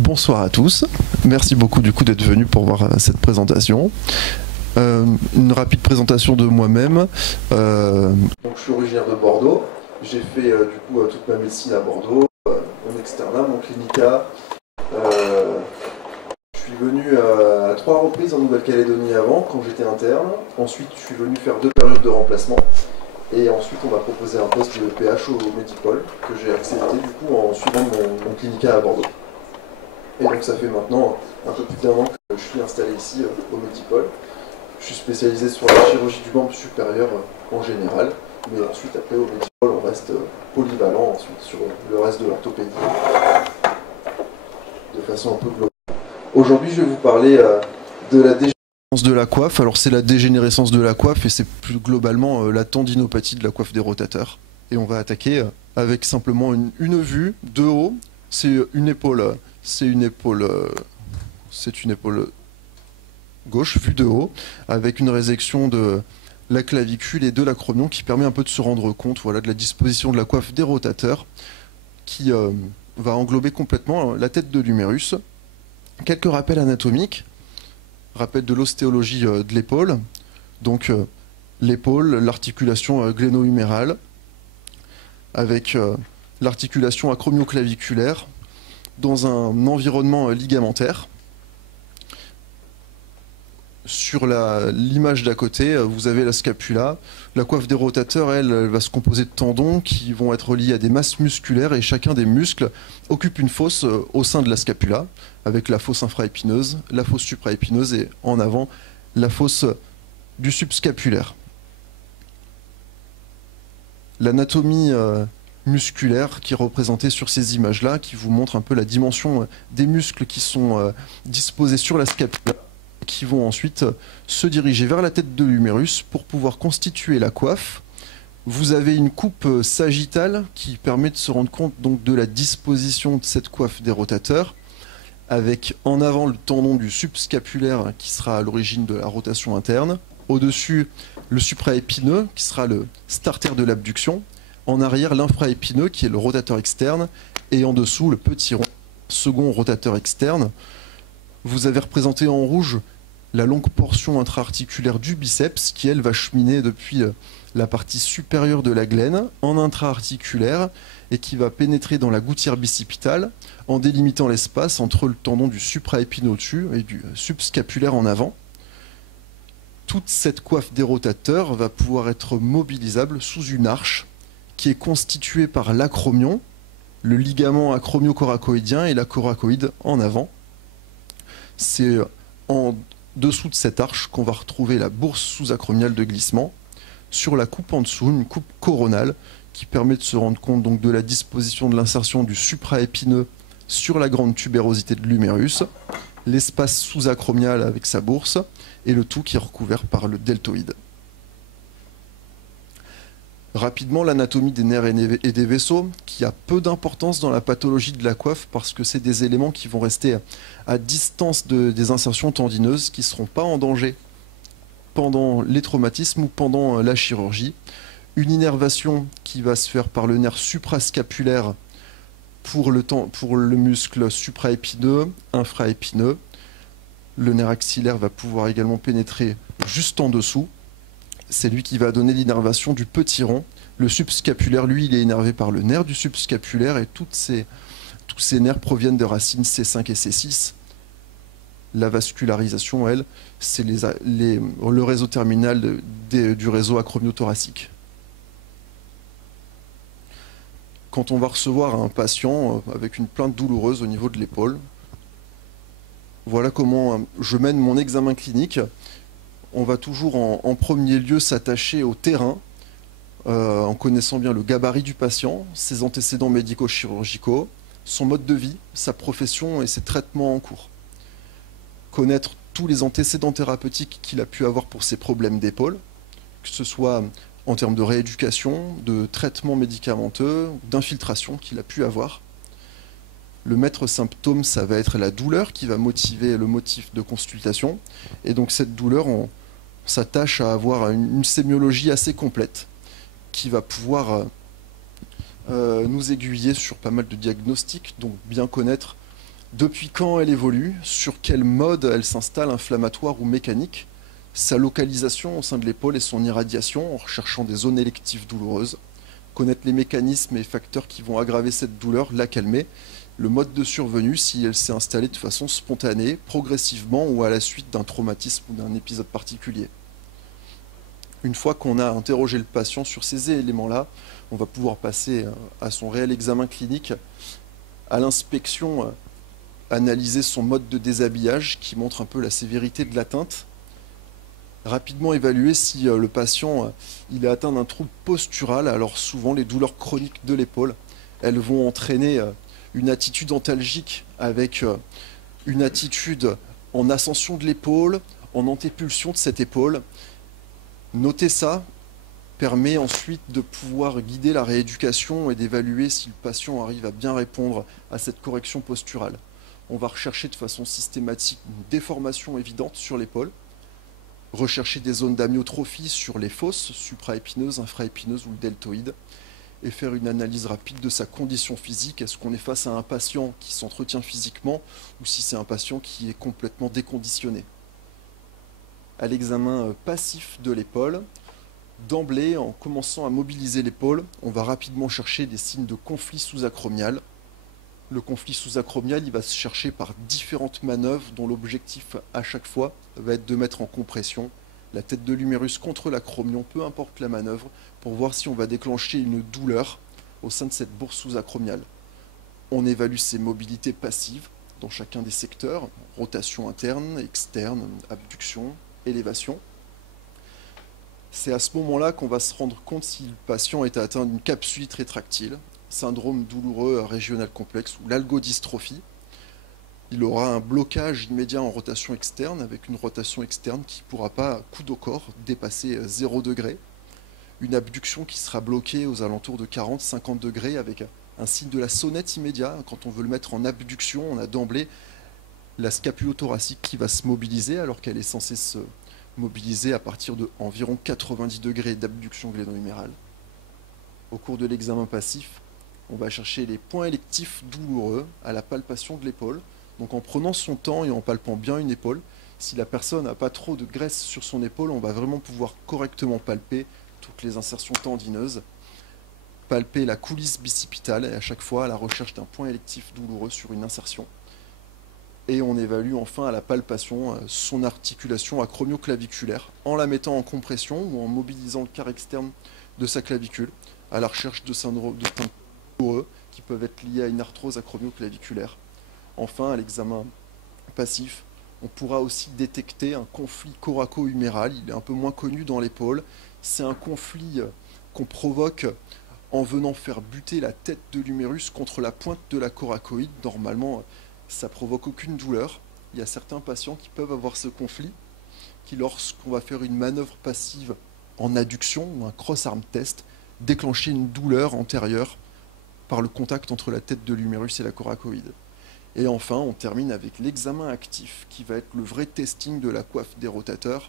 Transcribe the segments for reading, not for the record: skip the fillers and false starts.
Bonsoir à tous, merci beaucoup du coup d'être venus pour voir cette présentation. Une rapide présentation de moi-même. Donc je suis originaire de Bordeaux, j'ai fait du coup toute ma médecine à Bordeaux, mon externat, mon clinica. Je suis venu à 3 reprises en Nouvelle-Calédonie avant, quand j'étais interne. Ensuite je suis venu faire 2 périodes de remplacement. Et ensuite on m'a proposé un poste de PH au Medipôle, que j'ai accepté du coup en suivant mon clinica à Bordeaux. Et donc ça fait maintenant un peu plus d'1 an que je suis installé ici au Medipôle. Je suis spécialisé sur la chirurgie du membre supérieur en général, mais ensuite après au Medipôle on reste polyvalent ensuite sur le reste de l'orthopédie de façon un peu globale. Aujourd'hui je vais vous parler de la dégénérescence de la coiffe. Alors c'est la dégénérescence de la coiffe et c'est plus globalement la tendinopathie de la coiffe des rotateurs. Et on va attaquer avec simplement une vue de haut. C'est une épaule gauche, vue de haut, avec une résection de la clavicule et de l'acromion qui permet un peu de se rendre compte, voilà, de la disposition de la coiffe des rotateurs, qui va englober complètement la tête de l'humérus. Quelques rappels anatomiques, rappel de l'ostéologie de l'épaule, donc l'épaule, l'articulation gléno-humérale, avec l'articulation acromio-claviculaire, dans un environnement ligamentaire. Sur l'image d'à côté, vous avez la scapula. La coiffe des rotateurs, elle va se composer de tendons qui vont être liés à des masses musculaires et chacun des muscles occupe une fosse au sein de la scapula, avec la fosse infraépineuse, la fosse supraépineuse et en avant la fosse du subscapulaire. L'anatomie musculaire qui est représentée sur ces images-là, qui vous montre un peu la dimension des muscles qui sont disposés sur la scapula, qui vont ensuite se diriger vers la tête de l'humérus pour pouvoir constituer la coiffe. Vous avez une coupe sagittale qui permet de se rendre compte donc de la disposition de cette coiffe des rotateurs, avec en avant le tendon du subscapulaire qui sera à l'origine de la rotation interne, au-dessus le supraépineux qui sera le starter de l'abduction, en arrière l'infraépineux qui est le rotateur externe, et en dessous le petit rond, second rotateur externe. Vous avez représenté en rouge la longue portion intra-articulaire du biceps qui, elle, va cheminer depuis la partie supérieure de la glène en intra-articulaire et qui va pénétrer dans la gouttière bicipitale en délimitant l'espace entre le tendon du supraépineux au-dessus et du subscapulaire en avant. Toute cette coiffe des rotateurs va pouvoir être mobilisable sous une arche qui est constituée par l'acromion, le ligament acromio-coracoïdien et la coracoïde en avant. C'est en dessous de cette arche qu'on va retrouver la bourse sous-acromiale de glissement. Sur la coupe en dessous, une coupe coronale qui permet de se rendre compte donc de la disposition de l'insertion du supraépineux sur la grande tubérosité de l'humérus, l'espace sous-acromial avec sa bourse et le tout qui est recouvert par le deltoïde. Rapidement, l'anatomie des nerfs et des vaisseaux, qui a peu d'importance dans la pathologie de la coiffe parce que c'est des éléments qui vont rester à distance des insertions tendineuses qui ne seront pas en danger pendant les traumatismes ou pendant la chirurgie. Une innervation qui va se faire par le nerf suprascapulaire pour le muscle supraépineux, infraépineux. Le nerf axillaire va pouvoir également pénétrer juste en dessous. C'est lui qui va donner l'innervation du petit rond. Le subscapulaire, lui, il est innervé par le nerf du subscapulaire et tous ces nerfs proviennent de racines C5 et C6. La vascularisation, elle, c'est le réseau terminal du réseau acromiothoracique. Quand on va recevoir un patient avec une plainte douloureuse au niveau de l'épaule, voilà comment je mène mon examen clinique. On va toujours en premier lieu s'attacher au terrain, en connaissant bien le gabarit du patient, ses antécédents médico-chirurgicaux, son mode de vie, sa profession et ses traitements en cours. Connaître tous les antécédents thérapeutiques qu'il a pu avoir pour ses problèmes d'épaule, que ce soit en termes de rééducation, de traitement médicamenteux, d'infiltration qu'il a pu avoir. Le maître symptôme, ça va être la douleur qui va motiver le motif de consultation. Et donc cette douleur, on s'attache à avoir une sémiologie assez complète qui va pouvoir nous aiguiller sur pas mal de diagnostics, donc bien connaître Depuis quand elle évolue, sur quel mode elle s'installe, inflammatoire ou mécanique, sa localisation au sein de l'épaule et son irradiation en recherchant des zones électives douloureuses, connaître les mécanismes et facteurs qui vont aggraver cette douleur, la calmer, le mode de survenue si elle s'est installée de façon spontanée, progressivement ou à la suite d'un traumatisme ou d'un épisode particulier. Une fois qu'on a interrogé le patient sur ces éléments-là, on va pouvoir passer à son réel examen clinique, à l'inspection, analyser son mode de déshabillage qui montre un peu la sévérité de l'atteinte, rapidement évaluer si le patient il est atteint d'un trouble postural. Alors souvent les douleurs chroniques de l'épaule, elles vont entraîner une attitude antalgique avec une attitude en ascension de l'épaule, en antépulsion de cette épaule. Noter ça permet ensuite de pouvoir guider la rééducation et d'évaluer si le patient arrive à bien répondre à cette correction posturale. On va rechercher de façon systématique une déformation évidente sur l'épaule, rechercher des zones d'amyotrophie sur les fosses, supraépineuses, infraépineuses ou le deltoïde, et faire une analyse rapide de sa condition physique. Est-ce qu'on est face à un patient qui s'entretient physiquement ou si c'est un patient qui est complètement déconditionné? À l'examen passif de l'épaule, d'emblée, en commençant à mobiliser l'épaule, on va rapidement chercher des signes de conflit sous-acromial. Le conflit sous-acromial, il va se chercher par différentes manœuvres dont l'objectif à chaque fois va être de mettre en compression la tête de l'humérus contre l'acromion, peu importe la manœuvre, pour voir si on va déclencher une douleur au sein de cette bourse sous-acromiale. On évalue ses mobilités passives dans chacun des secteurs, rotation interne, externe, abduction, élévation. C'est à ce moment-là qu'on va se rendre compte si le patient est atteint d'une capsulite rétractile, syndrome douloureux régional complexe ou l'algodystrophie. Il aura un blocage immédiat en rotation externe avec une rotation externe qui ne pourra pas, coup de corps, dépasser 0 degré. Une abduction qui sera bloquée aux alentours de 40-50 degrés avec un signe de la sonnette immédiat. Quand on veut le mettre en abduction, on a d'emblée la scapulothoracique qui va se mobiliser alors qu'elle est censée se mobiliser à partir de environ 90 degrés d'abduction gléno-humérale. Au cours de l'examen passif, on va chercher les points électifs douloureux à la palpation de l'épaule. Donc en prenant son temps et en palpant bien une épaule, si la personne n'a pas trop de graisse sur son épaule, on va vraiment pouvoir correctement palper toutes les insertions tendineuses, palper la coulisse bicipitale et à chaque fois à la recherche d'un point électif douloureux sur une insertion. Et on évalue enfin à la palpation son articulation acromio-claviculaire en la mettant en compression ou en mobilisant le quart externe de sa clavicule à la recherche de syndromes douloureux qui peuvent être liés à une arthrose acromio-claviculaire. Enfin, à l'examen passif, on pourra aussi détecter un conflit coraco-huméral. Il est un peu moins connu dans l'épaule. C'est un conflit qu'on provoque en venant faire buter la tête de l'humérus contre la pointe de la coracoïde. Normalement, ça provoque aucune douleur. Il y a certains patients qui peuvent avoir ce conflit, qui lorsqu'on va faire une manœuvre passive en adduction ou un cross-arm test, déclencher une douleur antérieure par le contact entre la tête de l'humérus et la coracoïde. Et enfin, on termine avec l'examen actif, qui va être le vrai testing de la coiffe des rotateurs.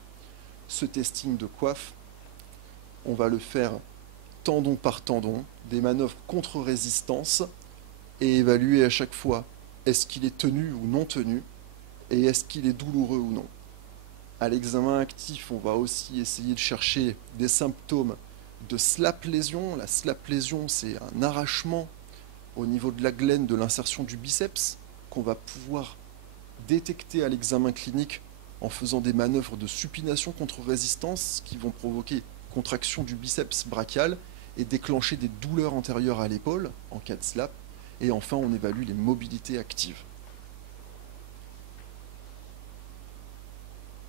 Ce testing de coiffe, on va le faire tendon par tendon, des manœuvres contre-résistance, et évaluer à chaque fois est-ce qu'il est tenu ou non tenu, et est-ce qu'il est douloureux ou non. À l'examen actif, on va aussi essayer de chercher des symptômes de slap lésion. La slap lésion, c'est un arrachement au niveau de la glène de l'insertion du biceps qu'on va pouvoir détecter à l'examen clinique en faisant des manœuvres de supination contre résistance qui vont provoquer contraction du biceps brachial et déclencher des douleurs antérieures à l'épaule en cas de slap. Et enfin, on évalue les mobilités actives.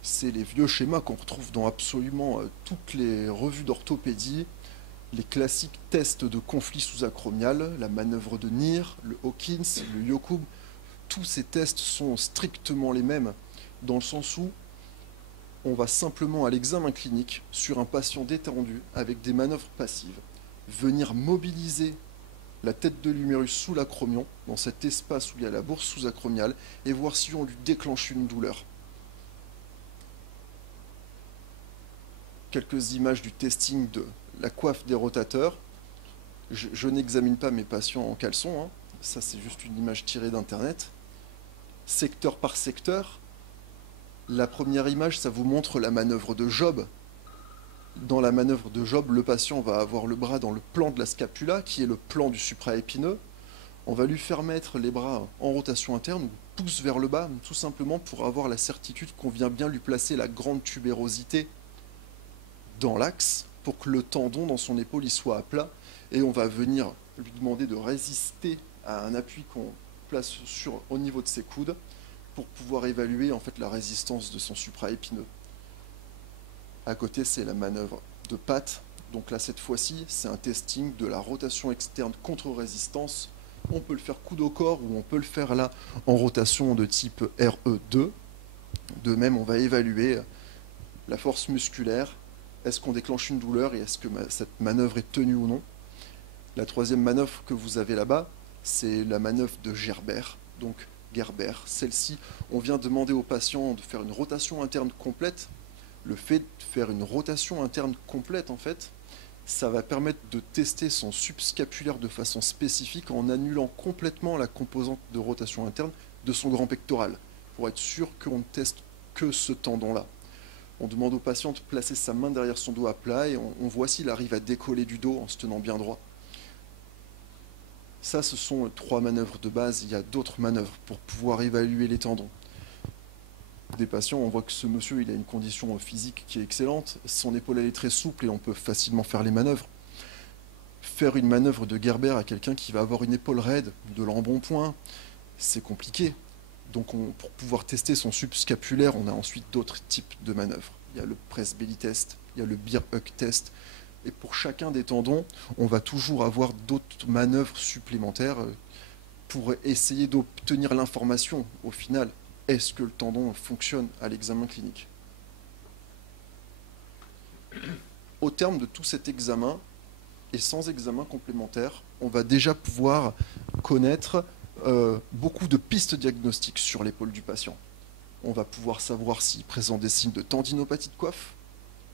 C'est les vieux schémas qu'on retrouve dans absolument toutes les revues d'orthopédie, les classiques tests de conflit sous-acromial, la manœuvre de Neer, le Hawkins, le Yokoub. Tous ces tests sont strictement les mêmes, dans le sens où on va simplement à l'examen clinique, sur un patient détendu, avec des manœuvres passives, venir mobiliser la tête de l'humérus sous l'acromion, dans cet espace où il y a la bourse sous-acromiale, et voir si on lui déclenche une douleur. Quelques images du testing de la coiffe des rotateurs. Je n'examine pas mes patients en caleçon, hein. Ça c'est juste une image tirée d'internet. secteur par secteur. La première image, ça vous montre la manœuvre de Job. Dans la manœuvre de Job, le patient va avoir le bras dans le plan de la scapula, qui est le plan du supraépineux. On va lui faire mettre les bras en rotation interne, ou pouce vers le bas, tout simplement pour avoir la certitude qu'on vient bien lui placer la grande tubérosité dans l'axe, pour que le tendon dans son épaule il soit à plat. Et on va venir lui demander de résister à un appui qu'on place au niveau de ses coudes, pour pouvoir évaluer en fait la résistance de son supraépineux. À côté, c'est la manœuvre de patte. Donc là, cette fois-ci, c'est un testing de la rotation externe contre résistance. On peut le faire coude au corps ou on peut le faire là en rotation de type RE2. De même, on va évaluer la force musculaire. Est-ce qu'on déclenche une douleur et est-ce que cette manœuvre est tenue ou non? La troisième manœuvre que vous avez là-bas, c'est la manœuvre de Gerber. Donc Gerber, celle-ci, on vient demander au patient de faire une rotation interne complète. Le fait de faire une rotation interne complète, en fait, ça va permettre de tester son subscapulaire de façon spécifique en annulant complètement la composante de rotation interne de son grand pectoral, pour être sûr qu'on ne teste que ce tendon-là. On demande au patient de placer sa main derrière son dos à plat et on voit s'il arrive à décoller du dos en se tenant bien droit. Ça, ce sont 3 manœuvres de base. Il y a d'autres manœuvres pour pouvoir évaluer les tendons. Des patients, on voit que ce monsieur, il a une condition physique qui est excellente. Son épaule, elle est très souple et on peut facilement faire les manœuvres. Faire une manœuvre de Gerber à quelqu'un qui va avoir une épaule raide, de l'embonpoint, c'est compliqué. Donc pour pouvoir tester son subscapulaire, on a ensuite d'autres types de manœuvres. Il y a le press belly test, il y a le beer hug test. Et pour chacun des tendons, on va toujours avoir d'autres manœuvres supplémentaires pour essayer d'obtenir l'information au final. Est-ce que le tendon fonctionne à l'examen clinique? Au terme de tout cet examen, et sans examen complémentaire, on va déjà pouvoir connaître beaucoup de pistes diagnostiques sur l'épaule du patient. On va pouvoir savoir s'il présente des signes de tendinopathie de coiffe,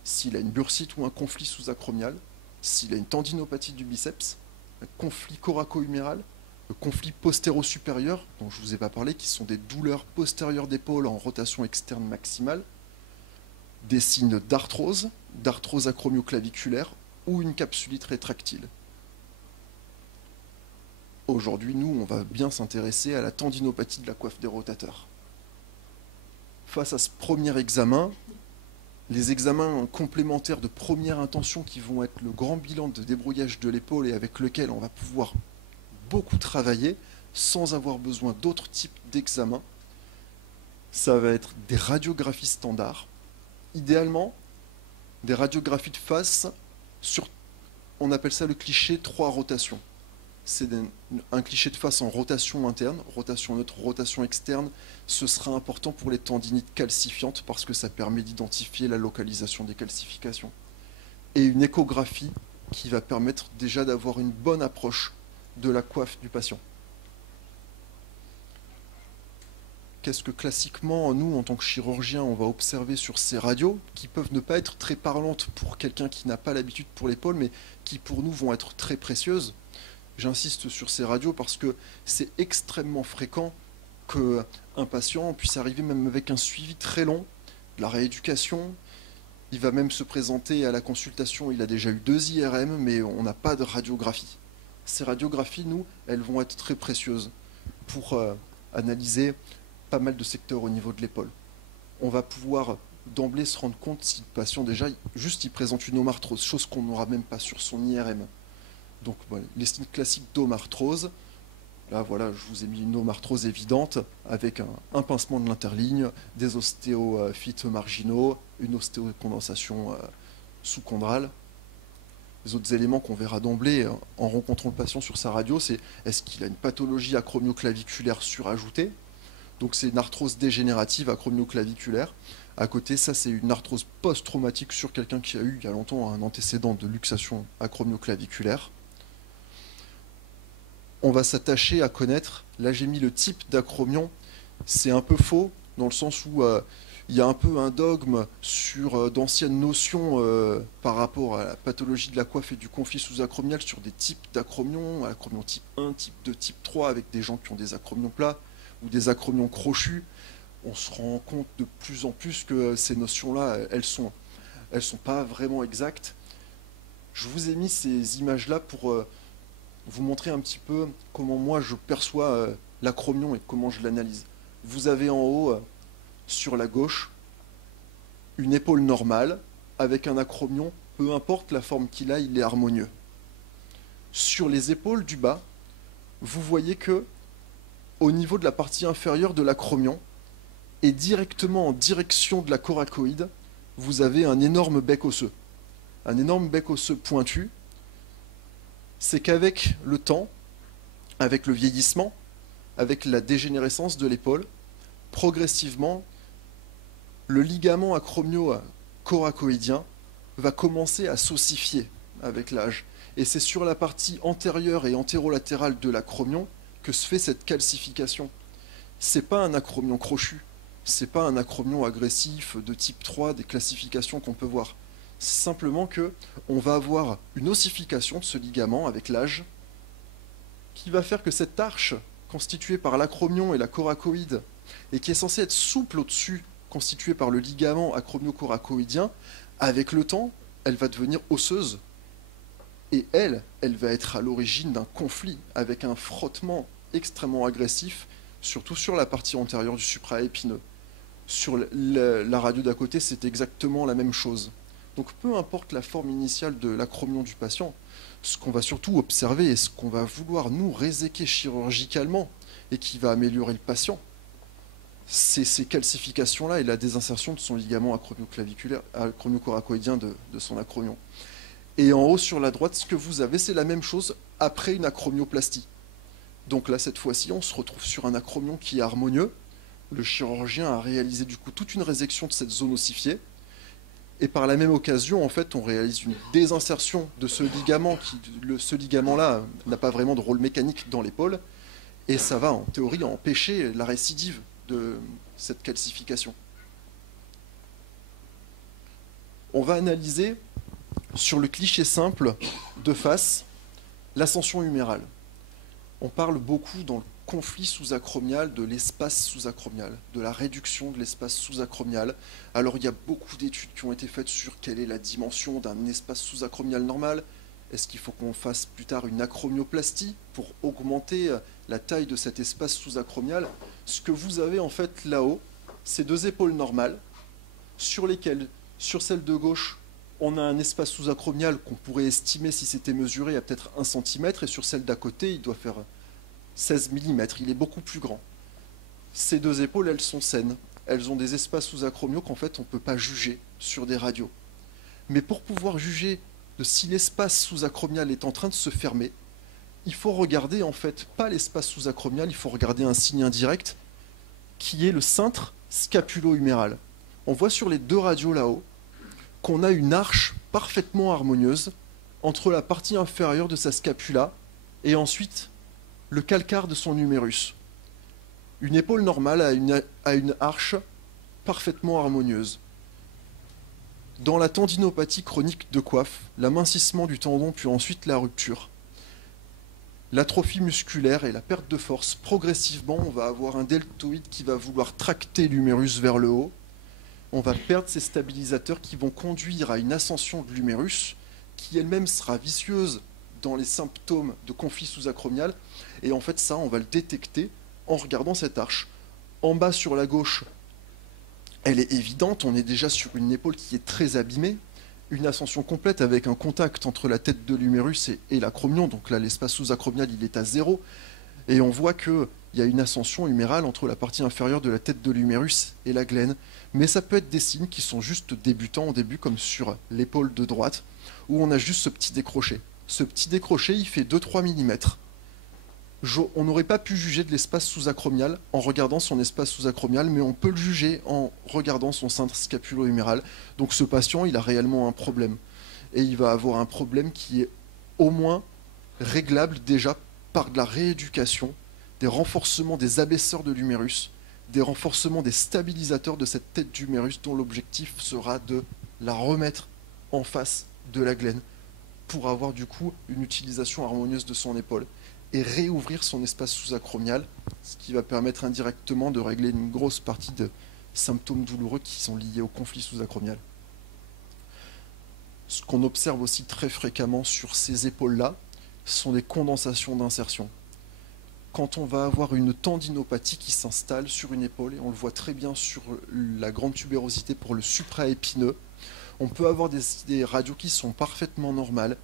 s'il a une bursite ou un conflit sous-acromial, s'il a une tendinopathie du biceps, un conflit coraco-huméral, le conflit postéro-supérieur, dont je ne vous ai pas parlé, qui sont des douleurs postérieures d'épaule en rotation externe maximale, des signes d'arthrose acromioclaviculaire ou une capsulite rétractile. Aujourd'hui, nous, on va bien s'intéresser à la tendinopathie de la coiffe des rotateurs. Face à ce premier examen, les examens complémentaires de première intention qui vont être le grand bilan de débrouillage de l'épaule et avec lequel on va pouvoir beaucoup travailler sans avoir besoin d'autres types d'examens, ça va être des radiographies standards. Idéalement, des radiographies de face sur, on appelle ça le cliché 3 rotations. C'est un cliché de face en rotation interne, rotation neutre, rotation externe. Ce sera important pour les tendinites calcifiantes parce que ça permet d'identifier la localisation des calcifications. Et une échographie qui va permettre déjà d'avoir une bonne approche de la coiffe du patient. Qu'est-ce que classiquement, nous, en tant que chirurgiens, on va observer sur ces radios, qui peuvent ne pas être très parlantes pour quelqu'un qui n'a pas l'habitude pour l'épaule, mais qui pour nous vont être très précieuses. J'insiste sur ces radios parce que c'est extrêmement fréquent qu'un patient puisse arriver même avec un suivi très long, de la rééducation. Il va même se présenter à la consultation, il a déjà eu 2 IRM, mais on n'a pas de radiographie. Ces radiographies, nous, elles vont être très précieuses pour analyser pas mal de secteurs au niveau de l'épaule. On va pouvoir d'emblée se rendre compte si le patient déjà, juste il présente une omarthrose, chose qu'on n'aura même pas sur son IRM. Donc voilà, les signes classiques d'omarthrose. Là voilà, je vous ai mis une omarthrose évidente avec un pincement de l'interligne, des ostéophytes marginaux, une ostéocondensation sous-chondrale. Les autres éléments qu'on verra d'emblée en rencontrant le patient sur sa radio, c'est est-ce qu'il a une pathologie acromioclaviculaire surajoutée? Donc c'est une arthrose dégénérative acromioclaviculaire. À côté, ça c'est une arthrose post-traumatique sur quelqu'un qui a eu il y a longtemps un antécédent de luxation acromioclaviculaire. On va s'attacher à connaître, là j'ai mis le type d'acromion, c'est un peu faux, dans le sens où il y a un peu un dogme sur d'anciennes notions par rapport à la pathologie de la coiffe et du conflit sous-acromial sur des types d'acromion, acromion type 1, type 2, type 3, avec des gens qui ont des acromions plats. ou des acromions crochus, on se rend compte de plus en plus que ces notions-là, elles sont pas vraiment exactes. Je vous ai mis ces images-là pour vous montrer un petit peu comment moi je perçois l'acromion et comment je l'analyse. Vous avez en haut, sur la gauche, une épaule normale avec un acromion, peu importe la forme qu'il a, il est harmonieux. Sur les épaules du bas, vous voyez que au niveau de la partie inférieure de l'acromion et directement en direction de la coracoïde, vous avez un énorme bec osseux. Un énorme bec osseux pointu. C'est qu'avec le temps, avec le vieillissement, avec la dégénérescence de l'épaule, progressivement, le ligament acromio-coracoïdien va commencer à s'ossifier avec l'âge. Et c'est sur la partie antérieure et antérolatérale de l'acromion que se fait cette calcification. C'est pas un acromion crochu, c'est pas un acromion agressif de type 3 des classifications qu'on peut voir. C'est simplement que on va avoir une ossification de ce ligament avec l'âge qui va faire que cette arche constituée par l'acromion et la coracoïde et qui est censée être souple au-dessus, constituée par le ligament acromio-coracoïdien, avec le temps, elle va devenir osseuse. Et elle va être à l'origine d'un conflit avec un frottement extrêmement agressif, surtout sur la partie antérieure du supraépineux. Sur la radio d'à côté, c'est exactement la même chose. Donc peu importe la forme initiale de l'acromion du patient, ce qu'on va surtout observer et ce qu'on va vouloir nous réséquer chirurgicalement et qui va améliorer le patient, c'est ces calcifications-là et la désinsertion de son ligament acromio-claviculaire, acromio-coracoïdien de son acromion. Et en haut sur la droite, ce que vous avez, c'est la même chose après une acromioplastie. Donc là, cette fois-ci, on se retrouve sur un acromion qui est harmonieux. Le chirurgien a réalisé du coup toute une résection de cette zone ossifiée. Et par la même occasion, en fait, on réalise une désinsertion de ce ligament ce ligament-là n'a pas vraiment de rôle mécanique dans l'épaule. Et ça va, en théorie, empêcher la récidive de cette calcification. On va analyser sur le cliché simple de face l'ascension humérale. On parle beaucoup dans le conflit sous-acromial de l'espace sous-acromial, de la réduction de l'espace sous-acromial. Alors il y a beaucoup d'études qui ont été faites sur quelle est la dimension d'un espace sous-acromial normal. Est-ce qu'il faut qu'on fasse plus tard une acromioplastie pour augmenter la taille de cet espace sous-acromial? Ce que vous avez en fait là-haut, c'est deux épaules normales sur lesquelles, sur celle de gauche, on a un espace sous-acromial qu'on pourrait estimer, si c'était mesuré, à peut-être 1 cm, et sur celle d'à côté, il doit faire 16 mm, il est beaucoup plus grand. Ces deux épaules, elles sont saines. Elles ont des espaces sous-acromiaux qu'en fait, on ne peut pas juger sur des radios. Mais pour pouvoir juger de si l'espace sous-acromial est en train de se fermer, il faut regarder, en fait, pas l'espace sous-acromial, il faut regarder un signe indirect, qui est le cintre scapulo-huméral. On voit sur les deux radios là-haut, qu'on a une arche parfaitement harmonieuse entre la partie inférieure de sa scapula et ensuite le calcaire de son humérus. Une épaule normale a une arche parfaitement harmonieuse. Dans la tendinopathie chronique de coiffe, l'amincissement du tendon puis ensuite la rupture, l'atrophie musculaire et la perte de force, progressivement on va avoir un deltoïde qui va vouloir tracter l'humérus vers le haut. On va perdre ces stabilisateurs qui vont conduire à une ascension de l'humérus, qui elle-même sera vicieuse dans les symptômes de conflit sous-acromial. Et en fait, ça, on va le détecter en regardant cette arche. En bas sur la gauche, elle est évidente, on est déjà sur une épaule qui est très abîmée, une ascension complète avec un contact entre la tête de l'humérus et l'acromion, donc là l'espace sous-acromial il est à 0, et on voit qu'il y a une ascension humérale entre la partie inférieure de la tête de l'humérus et la glène. Mais ça peut être des signes qui sont juste débutants au début, comme sur l'épaule de droite, où on a juste ce petit décroché. Ce petit décroché, il fait 2-3 mm. On n'aurait pas pu juger de l'espace sous-acromial en regardant son espace sous-acromial, mais on peut le juger en regardant son cintre scapulo-huméral. Donc ce patient, il a réellement un problème. Et il va avoir un problème qui est au moins réglable déjà par de la rééducation, des renforcements des abaisseurs de l'humérus, des renforcements des stabilisateurs de cette tête d'humérus dont l'objectif sera de la remettre en face de la glène pour avoir du coup une utilisation harmonieuse de son épaule. et réouvrir son espace sous-acromial, ce qui va permettre indirectement de régler une grosse partie de symptômes douloureux qui sont liés au conflit sous-acromial. Ce qu'on observe aussi très fréquemment sur ces épaules-là sont des condensations d'insertion. Quand on va avoir une tendinopathie qui s'installe sur une épaule, et on le voit très bien sur la grande tubérosité pour le supraépineux, on peut avoir des radios qui sont parfaitement normales,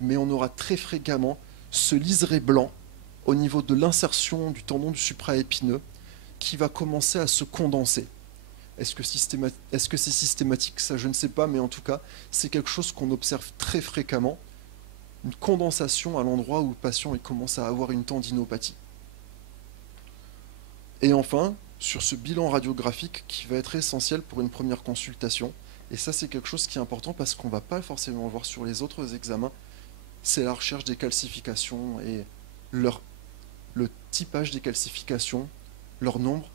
mais on aura très fréquemment ce liseré blanc au niveau de l'insertion du tendon du supraépineux qui va commencer à se condenser. Est-ce que c'est systématique? Ça, je ne sais pas, mais en tout cas, c'est quelque chose qu'on observe très fréquemment, une condensation à l'endroit où le patient commence à avoir une tendinopathie. Et enfin, sur ce bilan radiographique qui va être essentiel pour une première consultation, et ça c'est quelque chose qui est important parce qu'on ne va pas forcément le voir sur les autres examens, c'est la recherche des calcifications et le typage des calcifications, leur nombre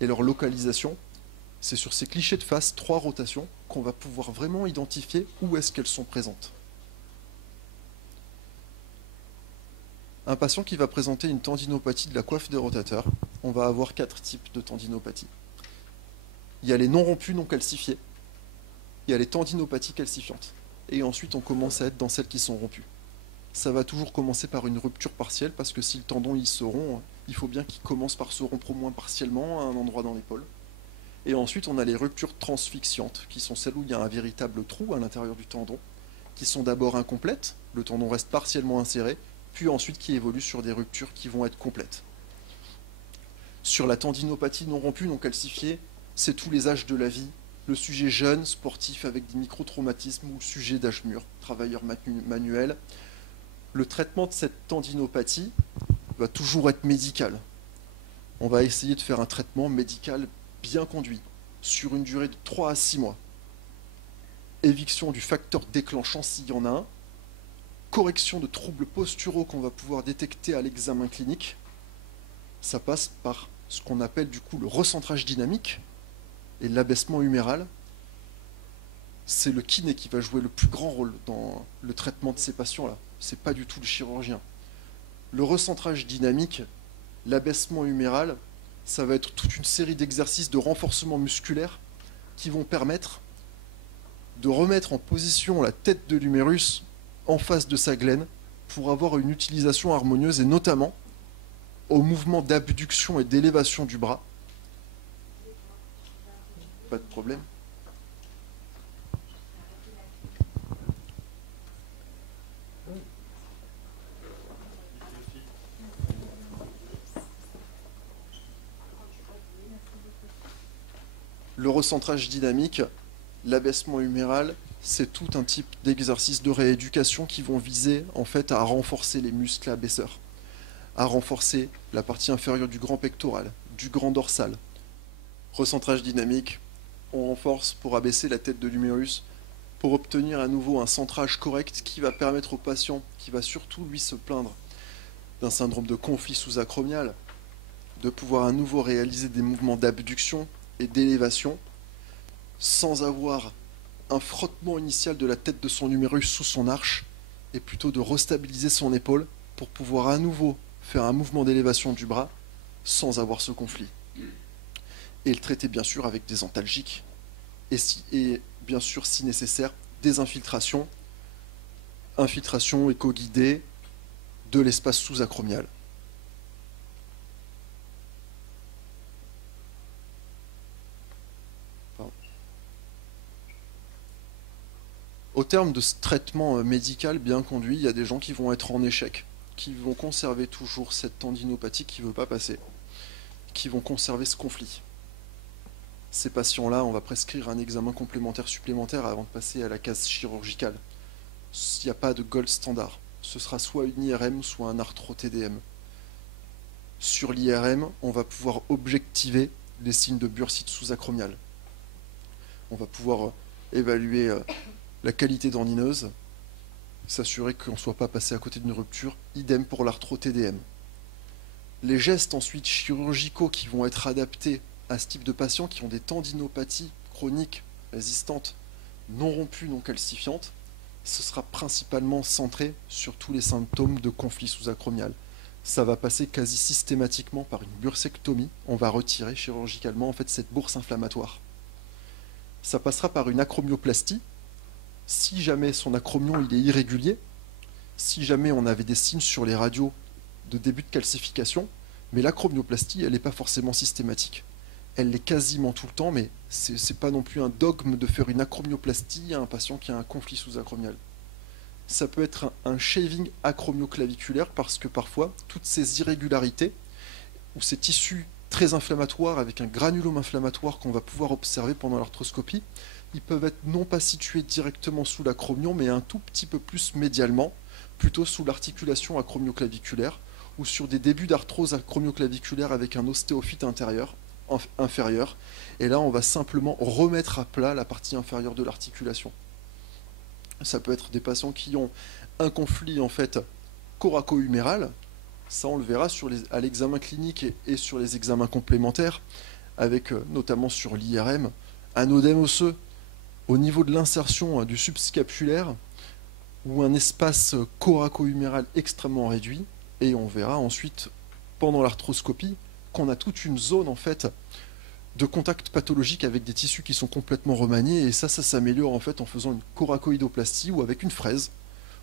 et leur localisation. C'est sur ces clichés de face, 3 rotations, qu'on va pouvoir vraiment identifier où est-ce qu'elles sont présentes. Un patient qui va présenter une tendinopathie de la coiffe des rotateurs, on va avoir 4 types de tendinopathie. Il y a les non rompus, non calcifiés, il y a les tendinopathies calcifiantes, et ensuite on commence à être dans celles qui sont rompues. Ça va toujours commencer par une rupture partielle, parce que si le tendon il se rompt, il faut bien qu'il commence par se rompre au moins partiellement à un endroit dans l'épaule. Et ensuite, on a les ruptures transfixiantes, qui sont celles où il y a un véritable trou à l'intérieur du tendon, qui sont d'abord incomplètes, le tendon reste partiellement inséré, puis ensuite qui évoluent sur des ruptures qui vont être complètes. Sur la tendinopathie non rompue, non calcifiée, c'est tous les âges de la vie, le sujet jeune, sportif avec des micro-traumatismes ou le sujet d'âge mûr, travailleur manuel. Le traitement de cette tendinopathie va toujours être médical. On va essayer de faire un traitement médical bien conduit, sur une durée de 3 à 6 mois. Éviction du facteur déclenchant s'il y en a un, correction de troubles posturaux qu'on va pouvoir détecter à l'examen clinique. Ça passe par ce qu'on appelle du coup le recentrage dynamique et l'abaissement huméral. C'est le kiné qui va jouer le plus grand rôle dans le traitement de ces patients-là. C'est pas du tout le chirurgien. Le recentrage dynamique, l'abaissement huméral, ça va être toute une série d'exercices de renforcement musculaire qui vont permettre de remettre en position la tête de l'humérus en face de sa glène pour avoir une utilisation harmonieuse et notamment au mouvement d'abduction et d'élévation du bras. Pas de problème. Le recentrage dynamique, l'abaissement huméral, c'est tout un type d'exercice de rééducation qui vont viser en fait à renforcer les muscles abaisseurs, à renforcer la partie inférieure du grand pectoral, du grand dorsal. Recentrage dynamique, on renforce pour abaisser la tête de l'humérus, pour obtenir à nouveau un centrage correct qui va permettre au patient, qui va surtout lui se plaindre d'un syndrome de conflit sous-acromial, de pouvoir à nouveau réaliser des mouvements d'abduction et d'élévation sans avoir un frottement initial de la tête de son humérus sous son arche et plutôt de restabiliser son épaule pour pouvoir à nouveau faire un mouvement d'élévation du bras sans avoir ce conflit. Et le traiter bien sûr avec des antalgiques et bien sûr si nécessaire des infiltrations, infiltration éco-guidée de l'espace sous-acromial. Au terme de ce traitement médical bien conduit, il y a des gens qui vont être en échec, qui vont conserver toujours cette tendinopathie qui ne veut pas passer, qui vont conserver ce conflit. Ces patients-là, on va prescrire un examen complémentaire supplémentaire avant de passer à la case chirurgicale. Il n'y a pas de gold standard. Ce sera soit une IRM, soit un arthro-TDM. Sur l'IRM, on va pouvoir objectiver les signes de bursite sous-acromiale. On va pouvoir évaluer la qualité dentineuse, s'assurer qu'on ne soit pas passé à côté d'une rupture, idem pour l'arthro-TDM. Les gestes ensuite chirurgicaux qui vont être adaptés à ce type de patients qui ont des tendinopathies chroniques, résistantes, non rompues, non calcifiantes, ce sera principalement centré sur tous les symptômes de conflit sous-acromial. ça va passer quasi systématiquement par une bursectomie. On va retirer chirurgicalement en fait cette bourse inflammatoire. Ça passera par une acromioplastie. Si jamais son acromion il est irrégulier, si jamais on avait des signes sur les radios de début de calcification, mais l'acromioplastie elle n'est pas forcément systématique. Elle l'est quasiment tout le temps, mais c'est pas non plus un dogme de faire une acromioplastie à un patient qui a un conflit sous-acromial. Ça peut être un shaving acromioclaviculaire parce que parfois, toutes ces irrégularités ou ces tissus très inflammatoires avec un granulome inflammatoire qu'on va pouvoir observer pendant l'arthroscopie, ils peuvent être non pas situés directement sous l'acromion, mais un tout petit peu plus médialement, plutôt sous l'articulation acromioclaviculaire ou sur des débuts d'arthrose acromioclaviculaire avec un ostéophyte inférieur. Et là, on va simplement remettre à plat la partie inférieure de l'articulation. Ça peut être des patients qui ont un conflit en fait coraco-huméral. Ça, on le verra à l'examen clinique et sur les examens complémentaires, avec notamment sur l'IRM, un œdème osseux au niveau de l'insertion du subscapulaire ou un espace coraco-huméral extrêmement réduit. Et on verra ensuite, pendant l'arthroscopie, qu'on a toute une zone en fait de contact pathologique avec des tissus qui sont complètement remaniés, et ça s'améliore en fait en faisant une coracoïdoplastie ou avec une fraise.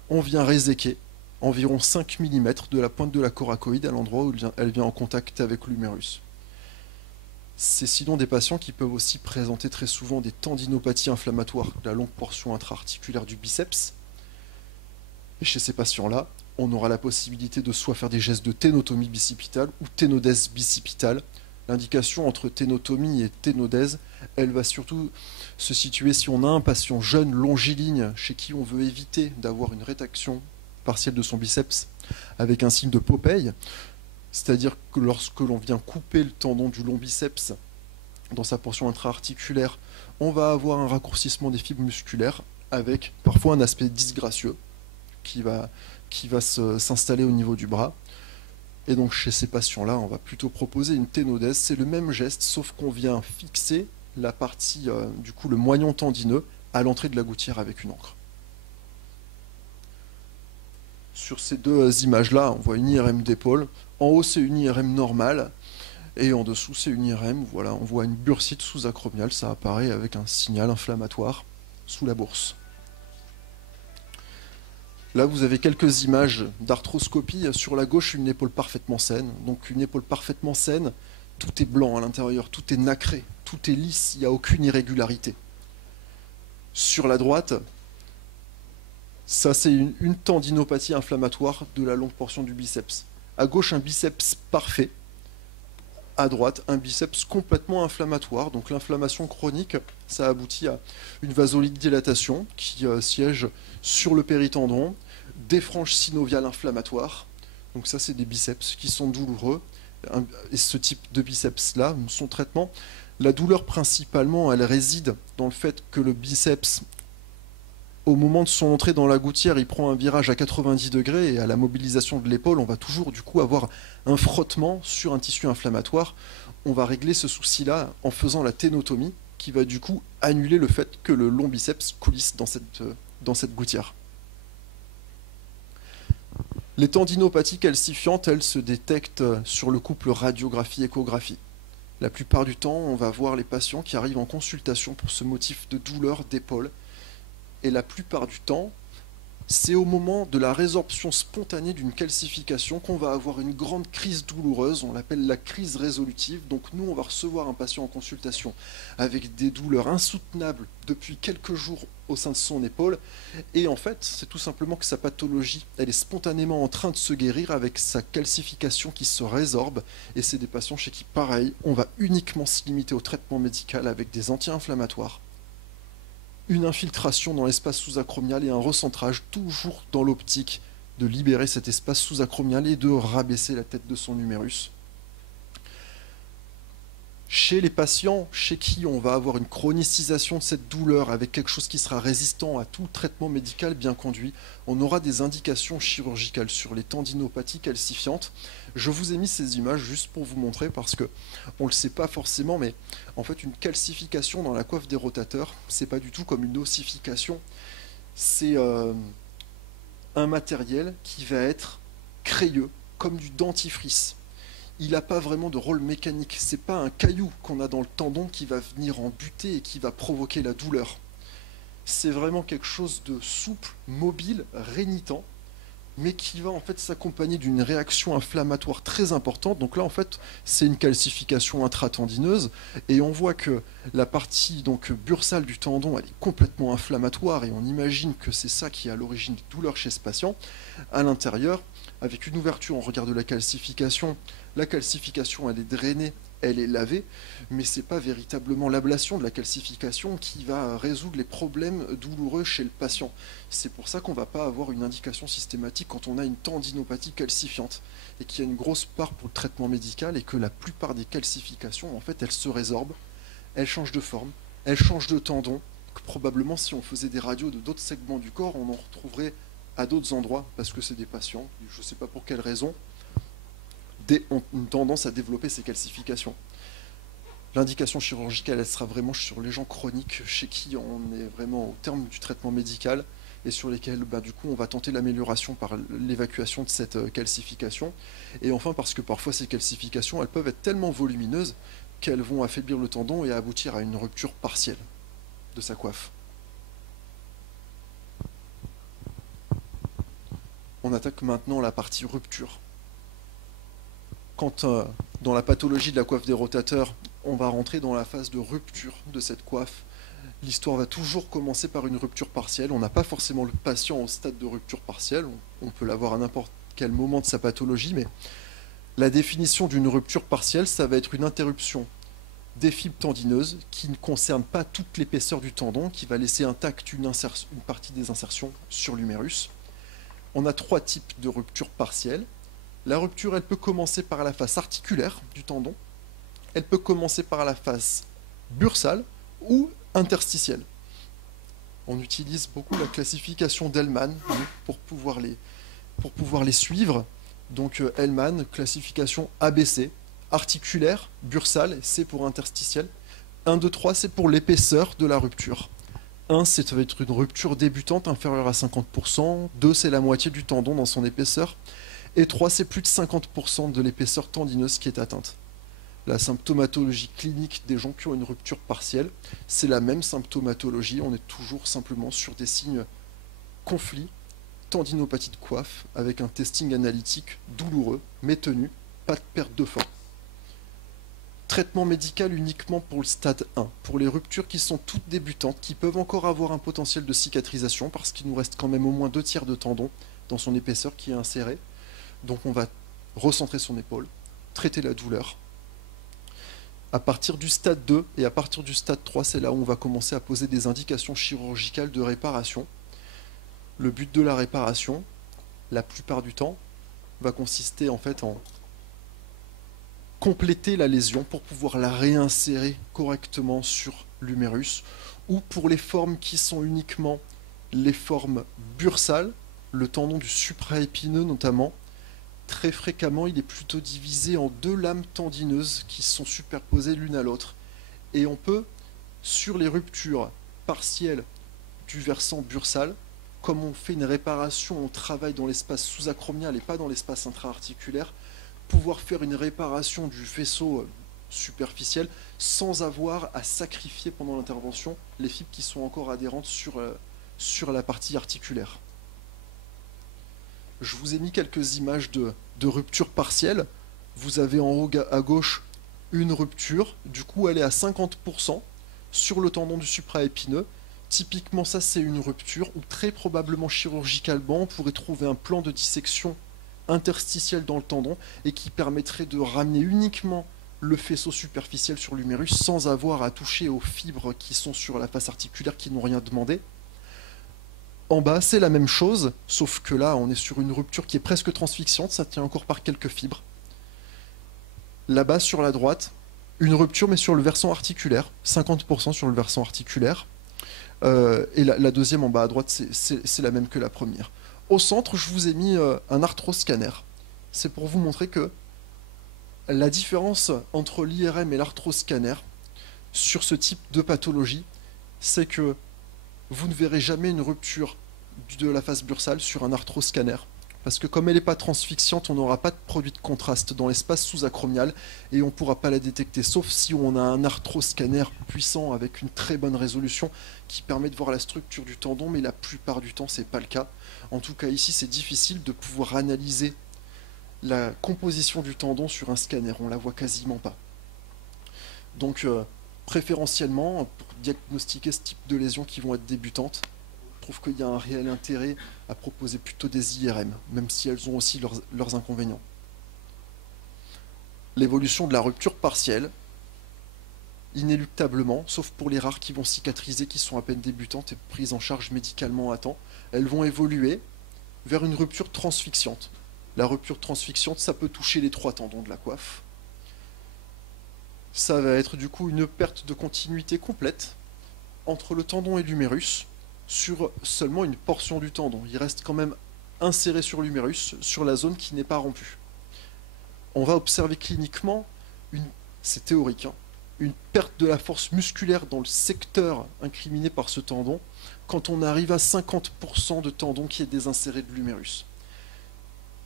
On vient réséquer environ 5 mm de la pointe de la coracoïde à l'endroit où elle vient en contact avec l'humérus. C'est sinon des patients qui peuvent aussi présenter très souvent des tendinopathies inflammatoires de la longue portion intra-articulaire du biceps. Et chez ces patients-là, on aura la possibilité de soit faire des gestes de ténotomie bicipitale ou ténodèse bicipitale. L'indication entre ténotomie et ténodèse, elle va surtout se situer si on a un patient jeune, longiligne, chez qui on veut éviter d'avoir une rétraction partielle de son biceps avec un signe de Popeye, c'est-à-dire que lorsque l'on vient couper le tendon du long biceps dans sa portion intra-articulaire, on va avoir un raccourcissement des fibres musculaires avec parfois un aspect disgracieux qui va s'installer au niveau du bras. Et donc chez ces patients-là, on va plutôt proposer une ténodèse. C'est le même geste, sauf qu'on vient fixer la partie, du coup le moignon tendineux, à l'entrée de la gouttière avec une encre. Sur ces deux images-là, on voit une IRM d'épaule. En haut, c'est une IRM normale. Et en dessous, c'est une IRM. Voilà, on voit une bursite sous-acromiale. Ça apparaît avec un signal inflammatoire sous la bourse. Là, vous avez quelques images d'arthroscopie. Sur la gauche, une épaule parfaitement saine. Donc une épaule parfaitement saine, tout est blanc à l'intérieur, tout est nacré, tout est lisse, il n'y a aucune irrégularité. Sur la droite, ça c'est une tendinopathie inflammatoire de la longue portion du biceps. À gauche, un biceps parfait. À droite, un biceps complètement inflammatoire. Donc l'inflammation chronique, ça aboutit à une vasodilatation qui siège sur le péritendon, des franges synoviales inflammatoires. Donc ça, c'est des biceps qui sont douloureux. Et ce type de biceps-là, son traitement, la douleur principalement, elle réside dans le fait que le biceps, au moment de son entrée dans la gouttière, il prend un virage à 90 degrés et à la mobilisation de l'épaule, on va toujours du coup avoir un frottement sur un tissu inflammatoire. On va régler ce souci-là en faisant la ténotomie qui va du coup annuler le fait que le long biceps coulisse dans cette gouttière. Les tendinopathies calcifiantes, elles se détectent sur le couple radiographie-échographie. La plupart du temps, on va voir les patients qui arrivent en consultation pour ce motif de douleur d'épaule. Et la plupart du temps, c'est au moment de la résorption spontanée d'une calcification qu'on va avoir une grande crise douloureuse, on l'appelle la crise résolutive. Donc nous, on va recevoir un patient en consultation avec des douleurs insoutenables depuis quelques jours au sein de son épaule. Et en fait, c'est tout simplement que sa pathologie, elle est spontanément en train de se guérir avec sa calcification qui se résorbe. Et c'est des patients chez qui, pareil, on va uniquement se limiter au traitement médical avec des anti-inflammatoires, une infiltration dans l'espace sous-acromial et un recentrage toujours dans l'optique de libérer cet espace sous-acromial et de rabaisser la tête de son humérus. Chez les patients chez qui on va avoir une chronicisation de cette douleur avec quelque chose qui sera résistant à tout traitement médical bien conduit, on aura des indications chirurgicales sur les tendinopathies calcifiantes. Je vous ai mis ces images juste pour vous montrer parce que on ne le sait pas forcément, mais en fait une calcification dans la coiffe des rotateurs, c'est pas du tout comme une ossification. C'est un matériel qui va être crayeux comme du dentifrice. Il n'a pas vraiment de rôle mécanique. C'est pas un caillou qu'on a dans le tendon qui va venir en buter et qui va provoquer la douleur. C'est vraiment quelque chose de souple, mobile, rénitent, mais qui va en fait s'accompagner d'une réaction inflammatoire très importante. Donc là, en fait, c'est une calcification intratendineuse, et on voit que la partie donc bursale du tendon, elle est complètement inflammatoire, et on imagine que c'est ça qui est à l'origine des douleurs chez ce patient. À l'intérieur, avec une ouverture, on regarde la calcification. La calcification, elle est drainée, elle est lavée, mais c'est pas véritablement l'ablation de la calcification qui va résoudre les problèmes douloureux chez le patient. C'est pour ça qu'on va pas avoir une indication systématique quand on a une tendinopathie calcifiante, et qu'il y a une grosse part pour le traitement médical, et que la plupart des calcifications, en fait, elles se résorbent, elles changent de forme, elles changent de tendon, que probablement si on faisait des radios de d'autres segments du corps, on en retrouverait à d'autres endroits, parce que c'est des patients, je ne sais pas pour quelle raison, ont une tendance à développer ces calcifications. L'indication chirurgicale, elle sera vraiment sur les gens chroniques, chez qui on est vraiment au terme du traitement médical, et sur lesquels, du coup, on va tenter l'amélioration par l'évacuation de cette calcification. Et enfin, parce que parfois, ces calcifications, elles peuvent être tellement volumineuses qu'elles vont affaiblir le tendon et aboutir à une rupture partielle de sa coiffe. On attaque maintenant la partie rupture. Quand dans la pathologie de la coiffe des rotateurs, on va rentrer dans la phase de rupture de cette coiffe, l'histoire va toujours commencer par une rupture partielle. On n'a pas forcément le patient au stade de rupture partielle, on peut l'avoir à n'importe quel moment de sa pathologie, mais la définition d'une rupture partielle, ça va être une interruption des fibres tendineuses qui ne concerne pas toute l'épaisseur du tendon, qui va laisser intacte une partie des insertions sur l'humérus. On a 3 types de ruptures partielles. La rupture, elle peut commencer par la face articulaire du tendon, elle peut commencer par la face bursale ou interstitielle. On utilise beaucoup la classification d'Hellman pour pouvoir les suivre. Donc Hellman, classification ABC, articulaire, bursale, C pour interstitielle. 1, 2, 3, c'est pour l'épaisseur de la rupture. 1, ça va être une rupture débutante inférieure à 50%. 2, c'est la moitié du tendon dans son épaisseur. Et 3, c'est plus de 50% de l'épaisseur tendineuse qui est atteinte. La symptomatologie clinique des gens qui ont une rupture partielle, c'est la même symptomatologie, on est toujours simplement sur des signes conflits, tendinopathie de coiffe, avec un testing analytique douloureux, mais tenu, pas de perte de force. Traitement médical uniquement pour le stade 1, pour les ruptures qui sont toutes débutantes, qui peuvent encore avoir un potentiel de cicatrisation, parce qu'il nous reste quand même au moins 2 tiers de tendon dans son épaisseur qui est inséré. Donc on va recentrer son épaule, traiter la douleur. À partir du stade 2 et à partir du stade 3, c'est là où on va commencer à poser des indications chirurgicales de réparation. Le but de la réparation, la plupart du temps, va consister en fait en compléter la lésion pour pouvoir la réinsérer correctement sur l'humérus, ou pour les formes qui sont uniquement les formes bursales, le tendon du supraépineux notamment. Très fréquemment, il est plutôt divisé en 2 lames tendineuses qui sont superposées l'une à l'autre. Et on peut, sur les ruptures partielles du versant bursal, comme on fait une réparation, on travaille dans l'espace sous-acromial et pas dans l'espace intra-articulaire, pouvoir faire une réparation du faisceau superficiel sans avoir à sacrifier pendant l'intervention les fibres qui sont encore adhérentes sur la partie articulaire. Je vous ai mis quelques images de rupture partielle. Vous avez en haut à gauche une rupture, du coup elle est à 50% sur le tendon du supraépineux. Typiquement ça c'est une rupture où très probablement chirurgicalement on pourrait trouver un plan de dissection interstitielle dans le tendon et qui permettrait de ramener uniquement le faisceau superficiel sur l'humérus sans avoir à toucher aux fibres qui sont sur la face articulaire qui n'ont rien demandé. En bas, c'est la même chose, sauf que là, on est sur une rupture qui est presque transfixiante, ça tient encore par quelques fibres. Là-bas, sur la droite, une rupture, mais sur le versant articulaire, 50% sur le versant articulaire. Et la deuxième en bas à droite, c'est la même que la première. Au centre, je vous ai mis un arthroscanner. C'est pour vous montrer que la différence entre l'IRM et l'arthroscanner sur ce type de pathologie, c'est que vous ne verrez jamais une rupture de la face bursale sur un arthroscanner. parce que comme elle n'est pas transfixiante, on n'aura pas de produit de contraste dans l'espace sous-acromial et on ne pourra pas la détecter, sauf si on a un arthroscanner puissant avec une très bonne résolution qui permet de voir la structure du tendon, mais la plupart du temps, c'est pas le cas. En tout cas, ici, c'est difficile de pouvoir analyser la composition du tendon sur un scanner, on la voit quasiment pas. Donc, préférentiellement, pour diagnostiquer ce type de lésions qui vont être débutantes, je trouve qu'il y a un réel intérêt à proposer plutôt des IRM, même si elles ont aussi leurs inconvénients. L'évolution de la rupture partielle, inéluctablement, sauf pour les rares qui vont cicatriser, qui sont à peine débutantes et prises en charge médicalement à temps, elles vont évoluer vers une rupture transfixiante. La rupture transfixiante, ça peut toucher les 3 tendons de la coiffe. Ça va être du coup une perte de continuité complète entre le tendon et l'humérus sur seulement une portion du tendon. Il reste quand même inséré sur l'humérus, sur la zone qui n'est pas rompue. On va observer cliniquement, c'est théorique, hein, une perte de la force musculaire dans le secteur incriminé par ce tendon quand on arrive à 50% de tendon qui est désinséré de l'humérus.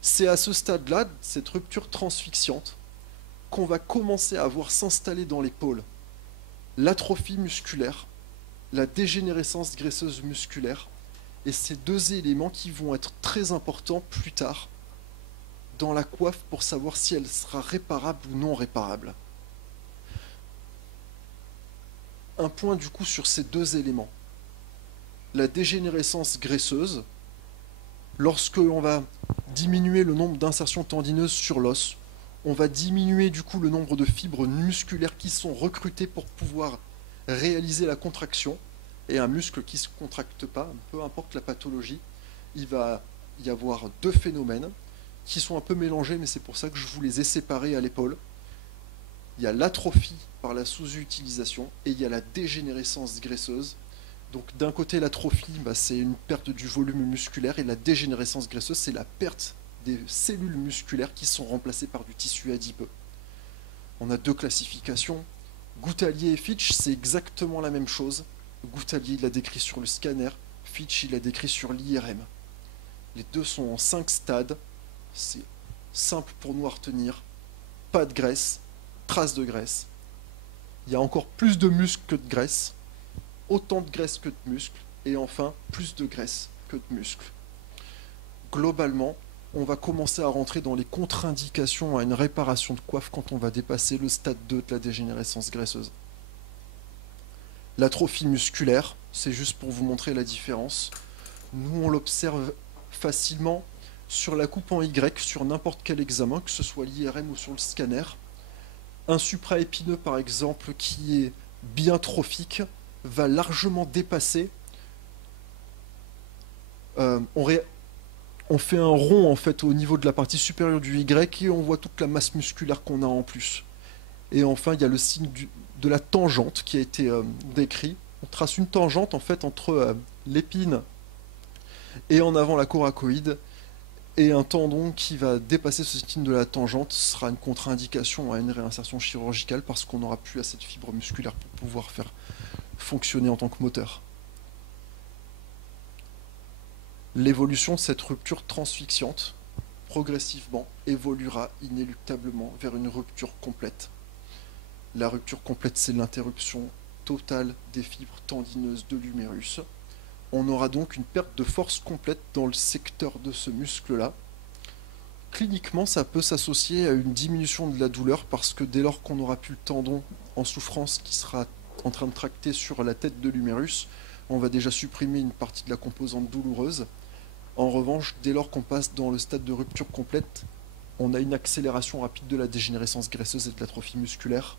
C'est à ce stade-là, cette rupture transfixiante, qu'on va commencer à voir s'installer dans l'épaule l'atrophie musculaire, la dégénérescence graisseuse musculaire, et ces 2 éléments qui vont être très importants plus tard dans la coiffe pour savoir si elle sera réparable ou non réparable. Un point du coup sur ces 2 éléments. La dégénérescence graisseuse, lorsque l'on va diminuer le nombre d'insertions tendineuses sur l'os, on va diminuer du coup le nombre de fibres musculaires qui sont recrutées pour pouvoir réaliser la contraction, et un muscle qui ne se contracte pas, peu importe la pathologie, il va y avoir 2 phénomènes qui sont un peu mélangés, mais c'est pour ça que je vous les ai séparés à l'épaule. Il y a l'atrophie par la sous-utilisation et il y a la dégénérescence graisseuse. Donc d'un côté l'atrophie, c'est une perte du volume musculaire, et la dégénérescence graisseuse, c'est la perte des cellules musculaires qui sont remplacées par du tissu adipeux. On a 2 classifications. Gouttalier et Fitch, c'est exactement la même chose. Gouttalier, il l'a décrit sur le scanner. Fitch, il l'a décrit sur l'IRM. Les 2 sont en 5 stades. C'est simple pour nous à retenir. Pas de graisse, trace de graisse. Il y a encore plus de muscle que de graisse. Autant de graisse que de muscle. Et enfin, plus de graisse que de muscle. Globalement, on va commencer à rentrer dans les contre-indications à une réparation de coiffe quand on va dépasser le stade 2 de la dégénérescence graisseuse. L'atrophie musculaire, c'est juste pour vous montrer la différence. Nous, on l'observe facilement sur la coupe en Y, sur n'importe quel examen, que ce soit l'IRM ou sur le scanner. Un supraépineux, par exemple, qui est bien trophique, va largement dépasser. On fait un rond en fait au niveau de la partie supérieure du Y et on voit toute la masse musculaire qu'on a en plus. Et enfin, il y a le signe de la tangente qui a été décrit. On trace une tangente en fait entre l'épine et en avant la coracoïde, et un tendon qui va dépasser ce signe de la tangente sera une contre-indication à une réinsertion chirurgicale parce qu'on n'aura plus assez de fibres musculaires pour pouvoir faire fonctionner en tant que moteur. L'évolution de cette rupture transfixiante, progressivement, évoluera inéluctablement vers une rupture complète. La rupture complète, c'est l'interruption totale des fibres tendineuses de l'humérus. On aura donc une perte de force complète dans le secteur de ce muscle-là. Cliniquement, ça peut s'associer à une diminution de la douleur parce que dès lors qu'on n'aura plus le tendon en souffrance qui sera en train de tracter sur la tête de l'humérus, on va déjà supprimer une partie de la composante douloureuse. En revanche, dès lors qu'on passe dans le stade de rupture complète, on a une accélération rapide de la dégénérescence graisseuse et de l'atrophie musculaire.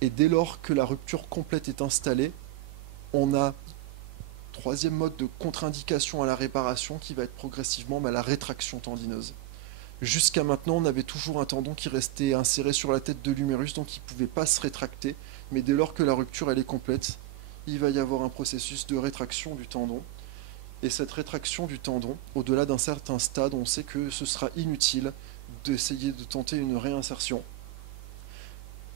Et dès lors que la rupture complète est installée, on a troisième mode de contre-indication à la réparation qui va être progressivement la rétraction tendineuse. Jusqu'à maintenant, on avait toujours un tendon qui restait inséré sur la tête de l'humérus, donc il ne pouvait pas se rétracter. Mais dès lors que la rupture elle est complète, il va y avoir un processus de rétraction du tendon. Et cette rétraction du tendon, au-delà d'un certain stade, on sait que ce sera inutile d'essayer de tenter une réinsertion.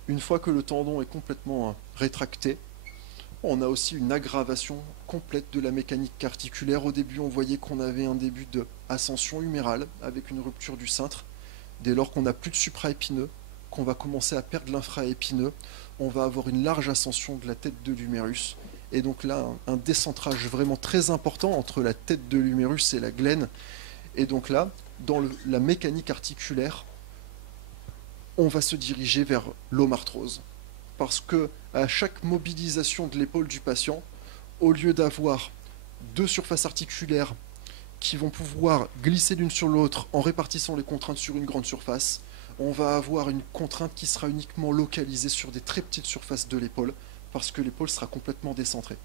Une fois que le tendon est complètement rétracté, On a aussi une aggravation complète de la mécanique articulaire. Au début, on voyait qu'on avait un début d'ascension humérale avec une rupture du cintre. Dès lors qu'on n'a plus de supraépineux, qu'on va commencer à perdre l'infraépineux, on va avoir une large ascension de la tête de l'humérus. Et donc là, un décentrage vraiment très important entre la tête de l'humérus et la glène. Et donc là, dans la mécanique articulaire, on va se diriger vers l'omarthrose. Parce que à chaque mobilisation de l'épaule du patient, au lieu d'avoir deux surfaces articulaires qui vont pouvoir glisser l'une sur l'autre en répartissant les contraintes sur une grande surface, on va avoir une contrainte qui sera uniquement localisée sur des très petites surfaces de l'épaule, parce que l'épaule sera complètement décentrée.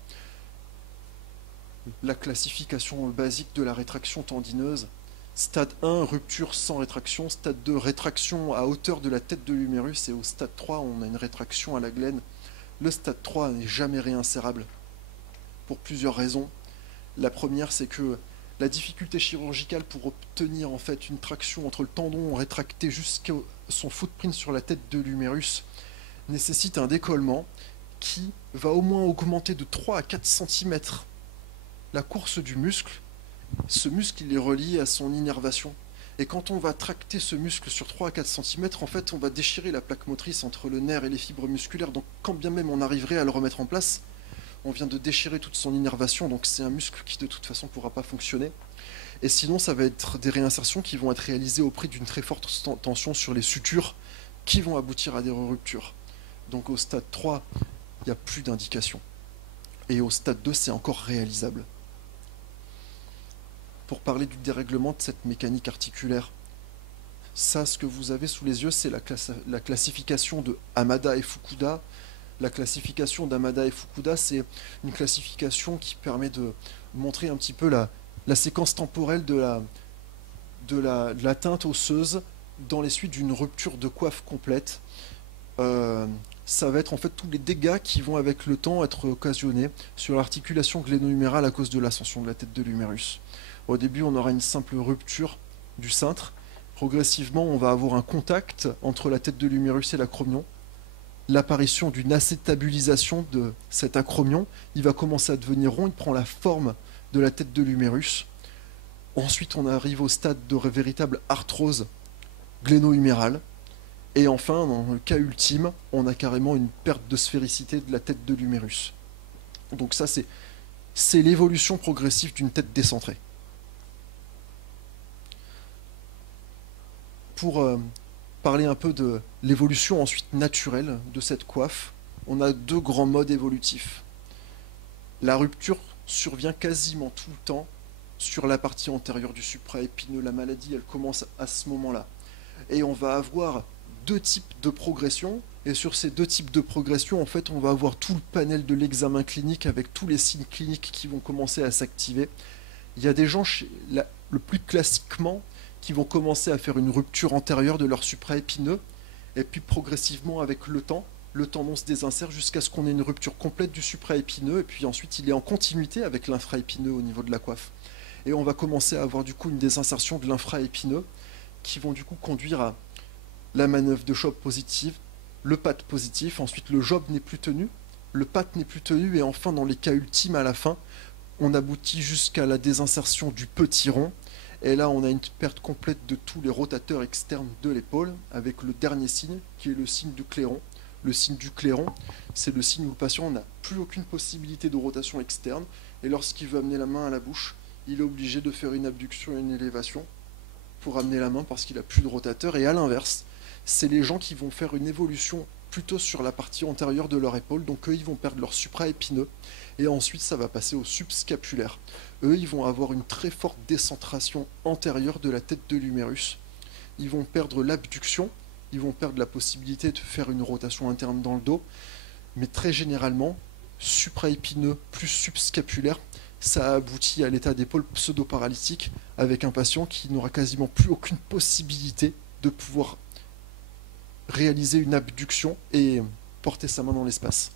La classification basique de la rétraction tendineuse: stade 1, rupture sans rétraction; stade 2, rétraction à hauteur de la tête de l'humérus; et au stade 3, on a une rétraction à la glène. Le stade 3 n'est jamais réinsérable, pour plusieurs raisons. La première, c'est que la difficulté chirurgicale pour obtenir en fait une traction entre le tendon rétracté jusqu'à son footprint sur la tête de l'humérus nécessite un décollement qui va au moins augmenter de 3 à 4 cm la course du muscle. Ce muscle, il est relié à son innervation. Et quand on va tracter ce muscle sur 3 à 4 cm, en fait, on va déchirer la plaque motrice entre le nerf et les fibres musculaires. Donc quand bien même on arriverait à le remettre en place, on vient de déchirer toute son innervation, donc c'est un muscle qui de toute façon ne pourra pas fonctionner. Et sinon, ça va être des réinsertions qui vont être réalisées au prix d'une très forte tension sur les sutures qui vont aboutir à des ruptures. Donc au stade 3, il n'y a plus d'indication. Et au stade 2, c'est encore réalisable. Pour parler du dérèglement de cette mécanique articulaire, ça, ce que vous avez sous les yeux, c'est la classification de Hamada et Fukuda. La classification d'Hamada et Fukuda, c'est une classification qui permet de montrer un petit peu la séquence temporelle de l'atteinte osseuse dans les suites d'une rupture de coiffe complète. Ça va être en fait tous les dégâts qui vont avec le temps être occasionnés sur l'articulation gléno-humérale à cause de l'ascension de la tête de l'humérus. Au début, on aura une simple rupture du cintre. Progressivement, on va avoir un contact entre la tête de l'humérus et l'acromion. L'apparition d'une acétabilisation de cet acromion, il va commencer à devenir rond, il prend la forme de la tête de l'humérus. Ensuite, on arrive au stade de véritable arthrose gléno-humérale. Et enfin, dans le cas ultime, on a carrément une perte de sphéricité de la tête de l'humérus. Donc ça, c'est l'évolution progressive d'une tête décentrée. Pour parler un peu de l'évolution ensuite naturelle de cette coiffe, on a deux grands modes évolutifs. La rupture survient quasiment tout le temps sur la partie antérieure du supraépineux. La maladie, elle commence à ce moment-là. Et on va avoir deux types de progression, et sur ces deux types de progression, en fait, on va avoir tout le panel de l'examen clinique avec tous les signes cliniques qui vont commencer à s'activer. Il y a des gens, le plus classiquement, qui vont commencer à faire une rupture antérieure de leur supraépineux, et puis progressivement, avec le tendon se désinsère jusqu'à ce qu'on ait une rupture complète du supraépineux, et puis ensuite il est en continuité avec l'infraépineux au niveau de la coiffe. Et on va commencer à avoir du coup une désinsertion de l'infraépineux, qui vont du coup conduire à la manœuvre de Job positive, le PAT positif, ensuite le Job n'est plus tenu, le PAT n'est plus tenu, et enfin dans les cas ultimes à la fin, on aboutit jusqu'à la désinsertion du petit rond, et là on a une perte complète de tous les rotateurs externes de l'épaule, avec le dernier signe qui est le signe du clairon. Le signe du clairon, c'est le signe où le patient n'a plus aucune possibilité de rotation externe, et lorsqu'il veut amener la main à la bouche, il est obligé de faire une abduction et une élévation pour amener la main parce qu'il n'a plus de rotateur. Et à l'inverse, c'est les gens qui vont faire une évolution plutôt sur la partie antérieure de leur épaule, donc eux ils vont perdre leur supraépineux, et ensuite ça va passer au subscapulaire. Eux ils vont avoir une très forte décentration antérieure de la tête de l'humérus, ils vont perdre l'abduction, ils vont perdre la possibilité de faire une rotation interne dans le dos, mais très généralement, supraépineux plus subscapulaire, ça aboutit à l'état d'épaule pseudo-paralytique, avec un patient qui n'aura quasiment plus aucune possibilité de pouvoir réaliser une abduction et porter sa main dans l'espace.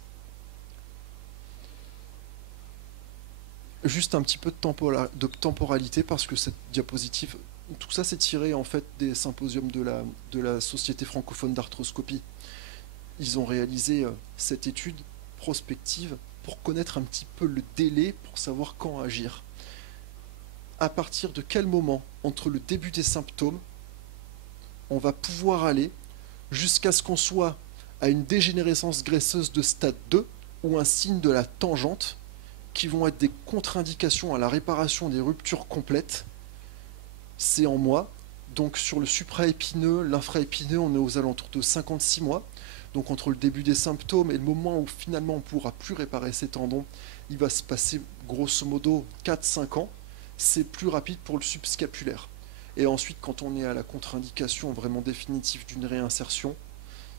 Juste un petit peu de temporalité, parce que cette diapositive, tout ça c'est tiré en fait des symposiums de la Société francophone d'arthroscopie. Ils ont réalisé cette étude prospective pour connaître un petit peu le délai, pour savoir quand agir. À partir de quel moment, entre le début des symptômes, on va pouvoir aller jusqu'à ce qu'on soit à une dégénérescence graisseuse de stade 2 ou un signe de la tangente, qui vont être des contre-indications à la réparation des ruptures complètes. C'est en mois. Donc sur le supraépineux, l'infraépineux, on est aux alentours de 56 mois. Donc entre le début des symptômes et le moment où finalement on ne pourra plus réparer ces tendons, il va se passer grosso modo 4-5 ans. C'est plus rapide pour le subscapulaire. Et ensuite, quand on est à la contre-indication vraiment définitive d'une réinsertion,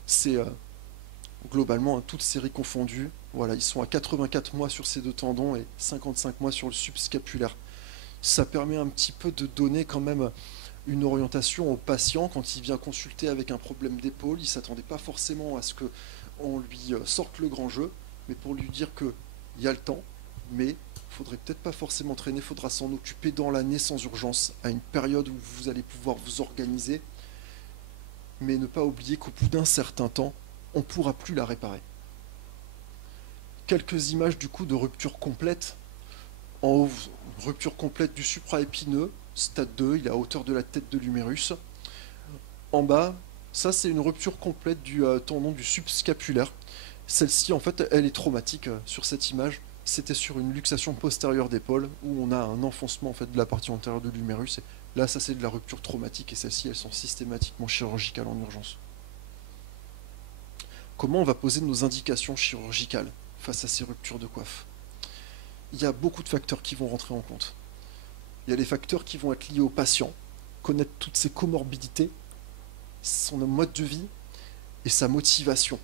c'est globalement toutes séries confondues. Voilà, ils sont à 84 mois sur ces deux tendons et 55 mois sur le subscapulaire. Ça permet un petit peu de donner quand même une orientation au patient quand il vient consulter avec un problème d'épaule. Il ne s'attendait pas forcément à ce qu'on lui sorte le grand jeu, mais pour lui dire qu'il y a le temps, mais il ne faudrait peut-être pas forcément traîner, il faudra s'en occuper dans l'année sans urgence, à une période où vous allez pouvoir vous organiser, mais ne pas oublier qu'au bout d'un certain temps, on ne pourra plus la réparer. Quelques images du coup de rupture complète. En haut, rupture complète du supraépineux, stade 2, il est à hauteur de la tête de l'humérus. En bas, ça c'est une rupture complète du tendon du subscapulaire. Celle-ci, en fait, elle est traumatique sur cette image. C'était sur une luxation postérieure d'épaule où on a un enfoncement en fait, de la partie antérieure de l'humérus. Et là, ça c'est de la rupture traumatique et celles-ci, elles sont systématiquement chirurgicales en urgence. Comment on va poser nos indications chirurgicales face à ces ruptures de coiffe? Il y a beaucoup de facteurs qui vont rentrer en compte. Il y a les facteurs qui vont être liés au patient, connaître toutes ses comorbidités, son mode de vie et sa motivation.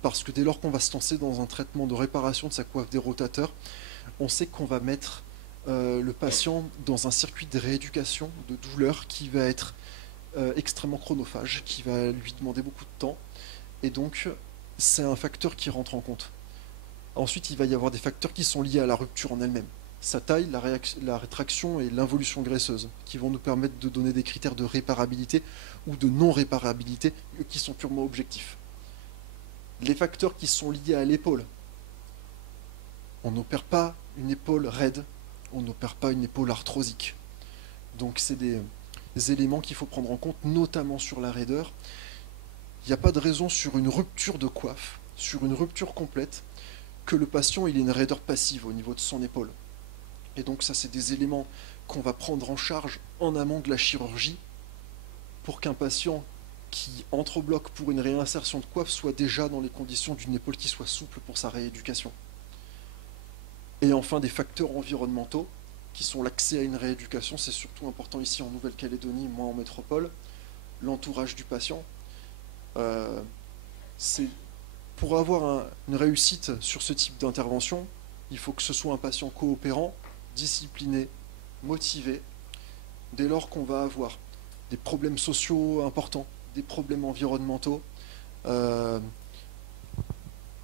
Parce que dès lors qu'on va se lancer dans un traitement de réparation de sa coiffe des rotateurs, on sait qu'on va mettre le patient dans un circuit de rééducation, de douleur qui va être extrêmement chronophage, qui va lui demander beaucoup de temps. Et donc, c'est un facteur qui rentre en compte. Ensuite, il va y avoir des facteurs qui sont liés à la rupture en elle-même. Sa taille, la rétraction et l'involution graisseuse, qui vont nous permettre de donner des critères de réparabilité ou de non-réparabilité qui sont purement objectifs. Les facteurs qui sont liés à l'épaule. On n'opère pas une épaule raide, on n'opère pas une épaule arthrosique. Donc c'est des éléments qu'il faut prendre en compte, notamment sur la raideur. Il n'y a pas de raison sur une rupture de coiffe, sur une rupture complète, que le patient il ait une raideur passive au niveau de son épaule. Et donc ça c'est des éléments qu'on va prendre en charge en amont de la chirurgie pour qu'un patient qui entre au bloc pour une réinsertion de coiffe soit déjà dans les conditions d'une épaule qui soit souple pour sa rééducation. Et enfin des facteurs environnementaux qui sont l'accès à une rééducation, c'est surtout important ici en Nouvelle-Calédonie, moins en métropole, l'entourage du patient. C'est pour avoir une réussite sur ce type d'intervention, il faut que ce soit un patient coopérant, discipliné, motivé. Dès lors qu'on va avoir des problèmes sociaux importants, des problèmes environnementaux, un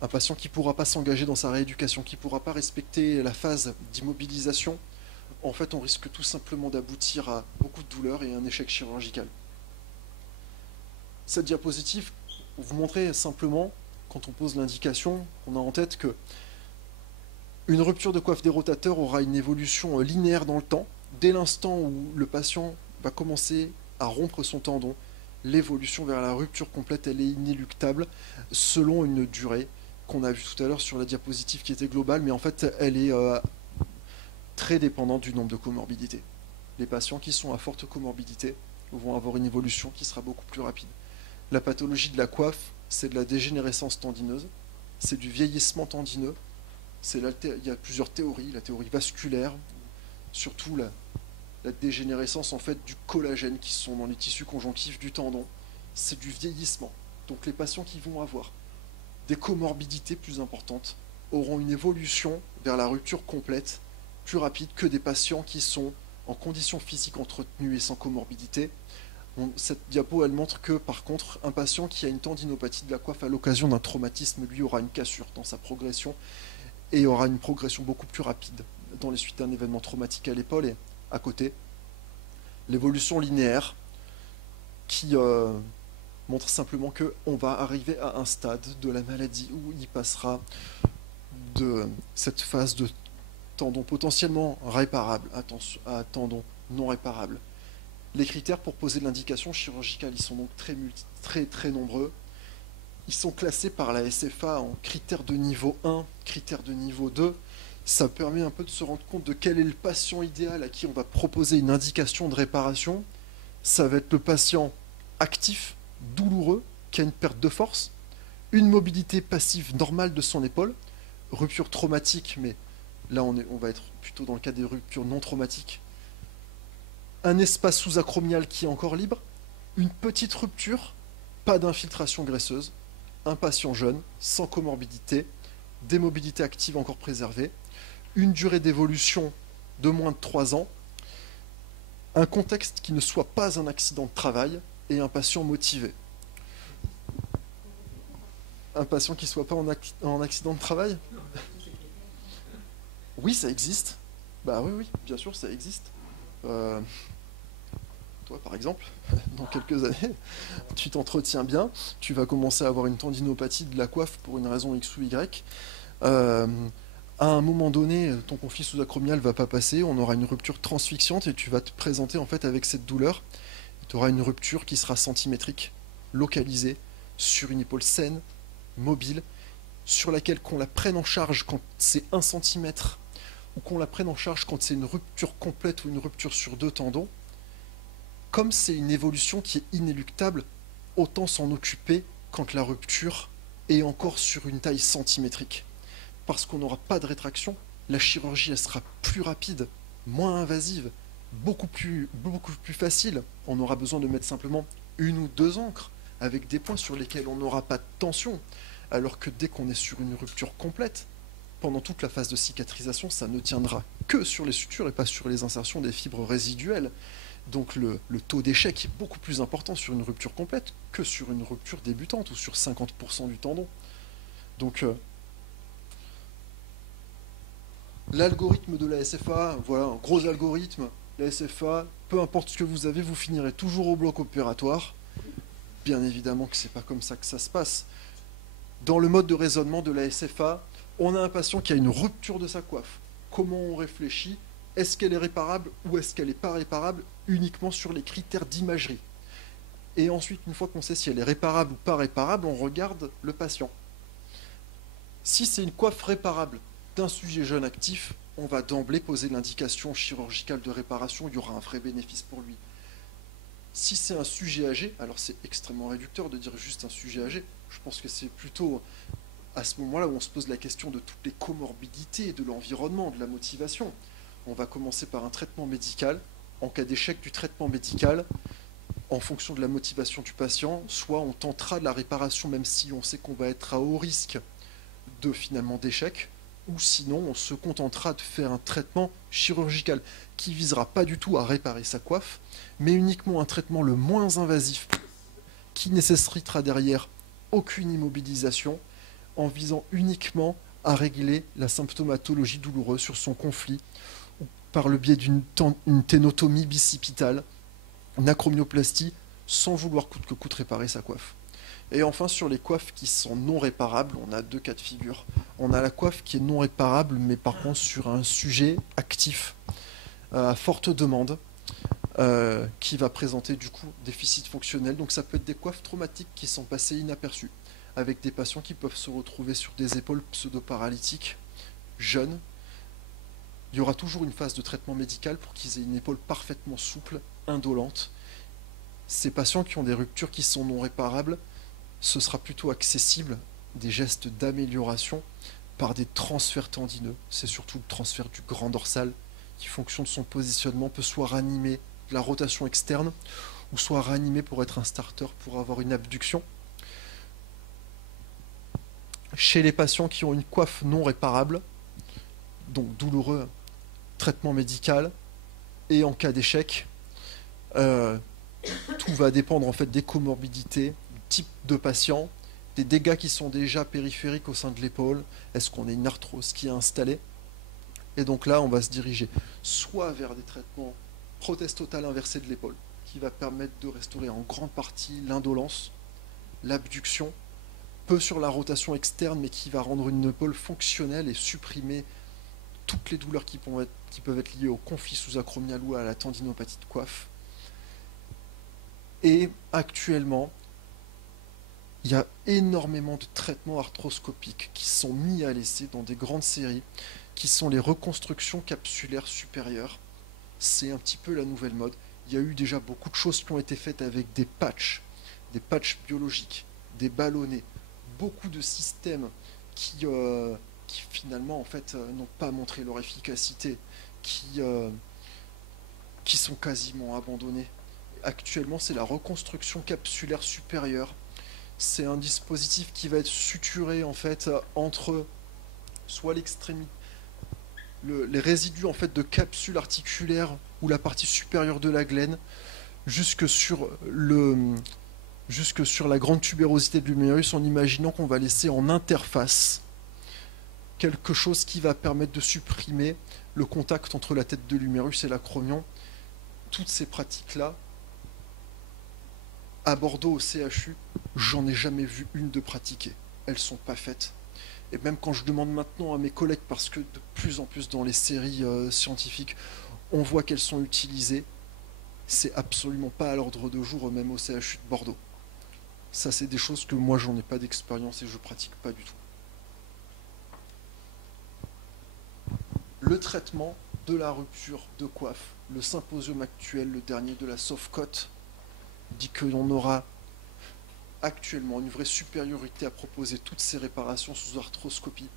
patient qui ne pourra pas s'engager dans sa rééducation, qui ne pourra pas respecter la phase d'immobilisation, en fait on risque tout simplement d'aboutir à beaucoup de douleurs et un échec chirurgical. Cette diapositive vous montrer simplement, quand on pose l'indication, on a en tête que une rupture de coiffe des rotateurs aura une évolution linéaire dans le temps. Dès l'instant où le patient va commencer à rompre son tendon, l'évolution vers la rupture complète, elle est inéluctable selon une durée qu'on a vue tout à l'heure sur la diapositive qui était globale, mais en fait elle est très dépendante du nombre de comorbidités. Les patients qui sont à forte comorbidité vont avoir une évolution qui sera beaucoup plus rapide. La pathologie de la coiffe, c'est de la dégénérescence tendineuse, c'est du vieillissement tendineux, il y a plusieurs théories, la théorie vasculaire, surtout la dégénérescence en fait du collagène qui sont dans les tissus conjonctifs du tendon, c'est du vieillissement. Donc les patients qui vont avoir des comorbidités plus importantes auront une évolution vers la rupture complète plus rapide que des patients qui sont en conditions physiques entretenues et sans comorbidité. Cette diapo, elle montre que, par contre, un patient qui a une tendinopathie de la coiffe à l'occasion d'un traumatisme, lui, aura une cassure dans sa progression et aura une progression beaucoup plus rapide dans les suites d'un événement traumatique à l'épaule. Et à côté, l'évolution linéaire qui montre simplement qu'on va arriver à un stade de la maladie où il passera de cette phase de tendon potentiellement réparable à tendon non réparable. Les critères pour poser de l'indication chirurgicale, ils sont donc très nombreux. Ils sont classés par la SFA en critères de niveau 1, critères de niveau 2. Ça permet un peu de se rendre compte de quel est le patient idéal à qui on va proposer une indication de réparation. Ça va être le patient actif, douloureux, qui a une perte de force, une mobilité passive normale de son épaule, rupture traumatique, mais là on va être plutôt dans le cas des ruptures non traumatiques, un espace sous-acromial qui est encore libre, une petite rupture, pas d'infiltration graisseuse, un patient jeune, sans comorbidité, des mobilités actives encore préservées, une durée d'évolution de moins de 3 ans, un contexte qui ne soit pas un accident de travail et un patient motivé. Un patient qui ne soit pas en accident de travail? Oui, ça existe. Bah oui, bien sûr, ça existe. Toi, par exemple, dans quelques années, tu t'entretiens bien, tu vas commencer à avoir une tendinopathie de la coiffe pour une raison X ou Y. À un moment donné, ton conflit sous-acromial va pas passer, on aura une rupture transfixiante et tu vas te présenter en fait avec cette douleur. Tu auras une rupture qui sera centimétrique, localisée, sur une épaule saine, mobile, sur laquelle qu'on la prenne en charge quand c'est 1 cm ou qu'on la prenne en charge quand c'est une rupture complète ou une rupture sur 2 tendons. Comme c'est une évolution qui est inéluctable, autant s'en occuper quand la rupture est encore sur une taille centimétrique. Parce qu'on n'aura pas de rétraction, la chirurgie elle sera plus rapide, moins invasive, beaucoup plus facile. On aura besoin de mettre simplement 1 ou 2 encres avec des points sur lesquels on n'aura pas de tension. Alors que dès qu'on est sur une rupture complète, pendant toute la phase de cicatrisation, ça ne tiendra que sur les sutures et pas sur les insertions des fibres résiduelles. Donc le taux d'échec est beaucoup plus important sur une rupture complète que sur une rupture débutante ou sur 50% du tendon. Donc l'algorithme de la SFA, voilà, un gros algorithme, la SFA, peu importe ce que vous avez, vous finirez toujours au bloc opératoire. Bien évidemment que c'est pas comme ça que ça se passe. Dans le mode de raisonnement de la SFA, on a un patient qui a une rupture de sa coiffe. Comment on réfléchit? Est-ce qu'elle est réparable ou est-ce qu'elle n'est pas réparable? Uniquement sur les critères d'imagerie. Et ensuite, une fois qu'on sait si elle est réparable ou pas réparable, on regarde le patient. Si c'est une coiffe réparable d'un sujet jeune actif, on va d'emblée poser l'indication chirurgicale de réparation, il y aura un vrai bénéfice pour lui. Si c'est un sujet âgé, alors c'est extrêmement réducteur de dire juste un sujet âgé, je pense que c'est plutôt à ce moment-là où on se pose la question de toutes les comorbidités, de l'environnement, de la motivation. On va commencer par un traitement médical. En cas d'échec du traitement médical, en fonction de la motivation du patient, soit on tentera de la réparation même si on sait qu'on va être à haut risque de finalement d'échec, ou sinon on se contentera de faire un traitement chirurgical qui visera pas du tout à réparer sa coiffe, mais uniquement un traitement le moins invasif qui nécessitera derrière aucune immobilisation en visant uniquement à régler la symptomatologie douloureuse sur son conflit ou par le biais d'une ténotomie bicipitale, une acromioplastie, sans vouloir coûte que coûte réparer sa coiffe. Et enfin, sur les coiffes qui sont non réparables, on a 2 cas de figure. On a la coiffe qui est non réparable, mais par contre sur un sujet actif, à forte demande, qui va présenter du coup déficit fonctionnel. Donc ça peut être des coiffes traumatiques qui sont passées inaperçues, avec des patients qui peuvent se retrouver sur des épaules pseudo-paralytiques, jeunes. Il y aura toujours une phase de traitement médical pour qu'ils aient une épaule parfaitement souple, indolente. Ces patients qui ont des ruptures qui sont non réparables, ce sera plutôt accessible, des gestes d'amélioration, par des transferts tendineux. C'est surtout le transfert du grand dorsal qui, fonction de son positionnement, peut soit ranimer la rotation externe ou soit ranimer pour être un starter, pour avoir une abduction. Chez les patients qui ont une coiffe non réparable, donc douloureux, traitement médical, et en cas d'échec, tout va dépendre en fait des comorbidités, du type de patient, des dégâts qui sont déjà périphériques au sein de l'épaule, est-ce qu'on a une arthrose qui est installée, et donc là on va se diriger soit vers des traitements prothèse totale inversée de l'épaule, qui va permettre de restaurer en grande partie l'indolence, l'abduction, peu sur la rotation externe, mais qui va rendre une épaule fonctionnelle et supprimer toutes les douleurs qui peuvent être liées au conflit sous-acromial ou à la tendinopathie de coiffe. Et actuellement, il y a énormément de traitements arthroscopiques qui sont mis à l'essai dans des grandes séries, qui sont les reconstructions capsulaires supérieures. C'est un petit peu la nouvelle mode. Il y a eu déjà beaucoup de choses qui ont été faites avec des patchs biologiques, des ballonnets, beaucoup de systèmes qui finalement en fait n'ont pas montré leur efficacité, qui sont quasiment abandonnés. Actuellement, c'est la reconstruction capsulaire supérieure. C'est un dispositif qui va être suturé en fait entre soit l'extrémité, les résidus en fait de capsule articulaire ou la partie supérieure de la glène jusque sur la grande tubérosité de l'humérus, en imaginant qu'on va laisser en interface quelque chose qui va permettre de supprimer le contact entre la tête de l'humérus et l'acromion. Toutes ces pratiques-là, à Bordeaux au CHU, j'en ai jamais vu une de pratiquée. Elles sont pas faites. Et même quand je demande maintenant à mes collègues, parce que de plus en plus dans les séries scientifiques, on voit qu'elles sont utilisées, c'est absolument pas à l'ordre de jour, même au CHU de Bordeaux. Ça, c'est des choses que moi, j'en ai pas d'expérience et je pratique pas du tout. Le traitement de la rupture de coiffe, le symposium actuel, le dernier de la Sofcote, dit que l'on aura actuellement une vraie supériorité à proposer toutes ces réparations sous arthroscopie.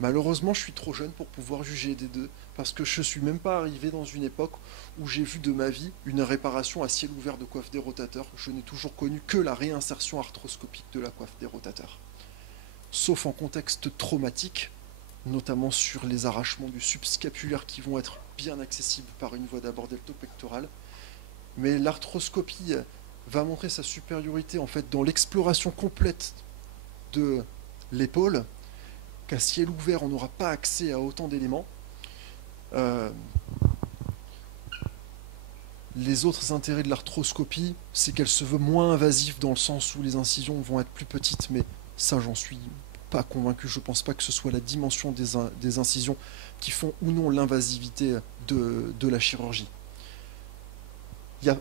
Malheureusement, je suis trop jeune pour pouvoir juger des deux, parce que je suis même pas arrivé dans une époque où j'ai vu de ma vie une réparation à ciel ouvert de coiffe des rotateurs. Je n'ai toujours connu que la réinsertion arthroscopique de la coiffe des rotateurs. Sauf en contexte traumatique, notamment sur les arrachements du subscapulaire qui vont être bien accessibles par une voie d'abord deltopectorale. Mais l'arthroscopie va montrer sa supériorité en fait dans l'exploration complète de l'épaule, qu'à ciel ouvert on n'aura pas accès à autant d'éléments. Les autres intérêts de l'arthroscopie, c'est qu'elle se veut moins invasive dans le sens où les incisions vont être plus petites, mais ça j'en suis pas convaincu. Je pense pas que ce soit la dimension des incisions qui font ou non l'invasivité de la chirurgie. Il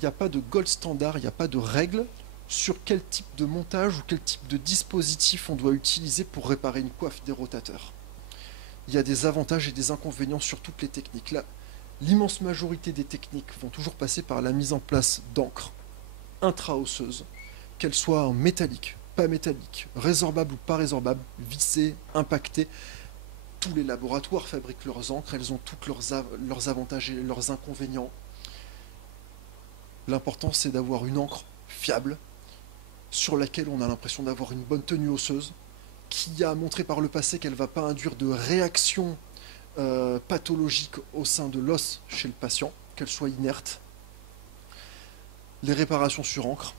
n'y a pas de gold standard, il n'y a pas de règle sur quel type de montage ou quel type de dispositif on doit utiliser pour réparer une coiffe des rotateurs. Il y a des avantages et des inconvénients sur toutes les techniques. Là, l'immense majorité des techniques vont toujours passer par la mise en place d'encre intra-osseuse, qu'elle soit en métallique, pas métallique, résorbable ou pas résorbable, vissée, impactée. Tous les laboratoires fabriquent leurs encres, elles ont tous leurs avantages et leurs inconvénients. L'important, c'est d'avoir une encre fiable, sur laquelle on a l'impression d'avoir une bonne tenue osseuse, qui a montré par le passé qu'elle ne va pas induire de réaction pathologique au sein de l'os chez le patient, qu'elle soit inerte. Les réparations sur encre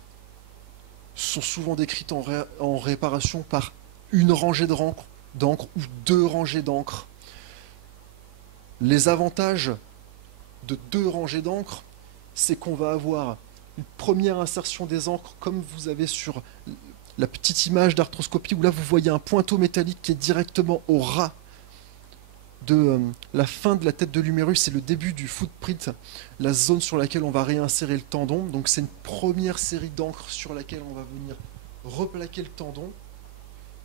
sont souvent décrites en réparation par une rangée d'encre ou deux rangées d'encre. Les avantages de deux rangées d'encre, c'est qu'on va avoir une première insertion des encres, comme vous avez sur la petite image d'arthroscopie, où là vous voyez un pointeau métallique qui est directement au ras de la fin de la tête de l'humérus et le début du footprint, la zone sur laquelle on va réinsérer le tendon. Donc c'est une première série d'encres sur laquelle on va venir replaquer le tendon,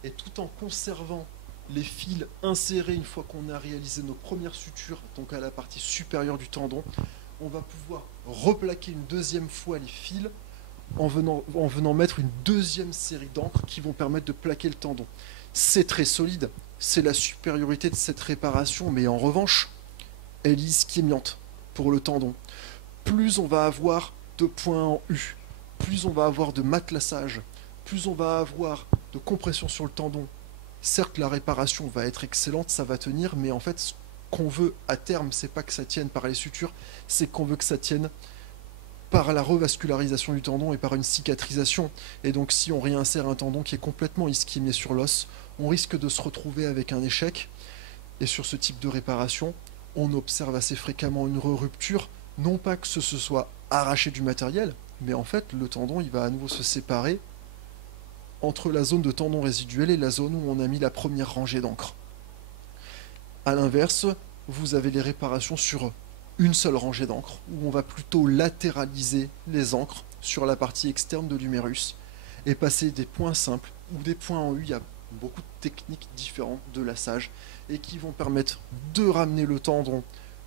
et tout en conservant les fils insérés une fois qu'on a réalisé nos premières sutures, donc à la partie supérieure du tendon, on va pouvoir replaquer une deuxième fois les fils en venant mettre une deuxième série d'encres qui vont permettre de plaquer le tendon. C'est très solide, c'est la supériorité de cette réparation, mais en revanche, elle est ischémiante pour le tendon. Plus on va avoir de points en U, plus on va avoir de matelassage, plus on va avoir de compression sur le tendon. Certes, la réparation va être excellente, ça va tenir, mais en fait, ce qu'on veut à terme, c'est pas que ça tienne par les sutures, c'est qu'on veut que ça tienne par la revascularisation du tendon et par une cicatrisation. Et donc si on réinsère un tendon qui est complètement ischémié sur l'os, on risque de se retrouver avec un échec. Et sur ce type de réparation, on observe assez fréquemment une rupture, non pas que ce soit arraché du matériel, mais en fait le tendon il va à nouveau se séparer entre la zone de tendon résiduel et la zone où on a mis la première rangée d'encre. A l'inverse, vous avez les réparations sur une seule rangée d'encre, où on va plutôt latéraliser les encres sur la partie externe de l'humérus et passer des points simples ou des points en U. Il y a beaucoup de techniques différentes de lassage et qui vont permettre de ramener le tendon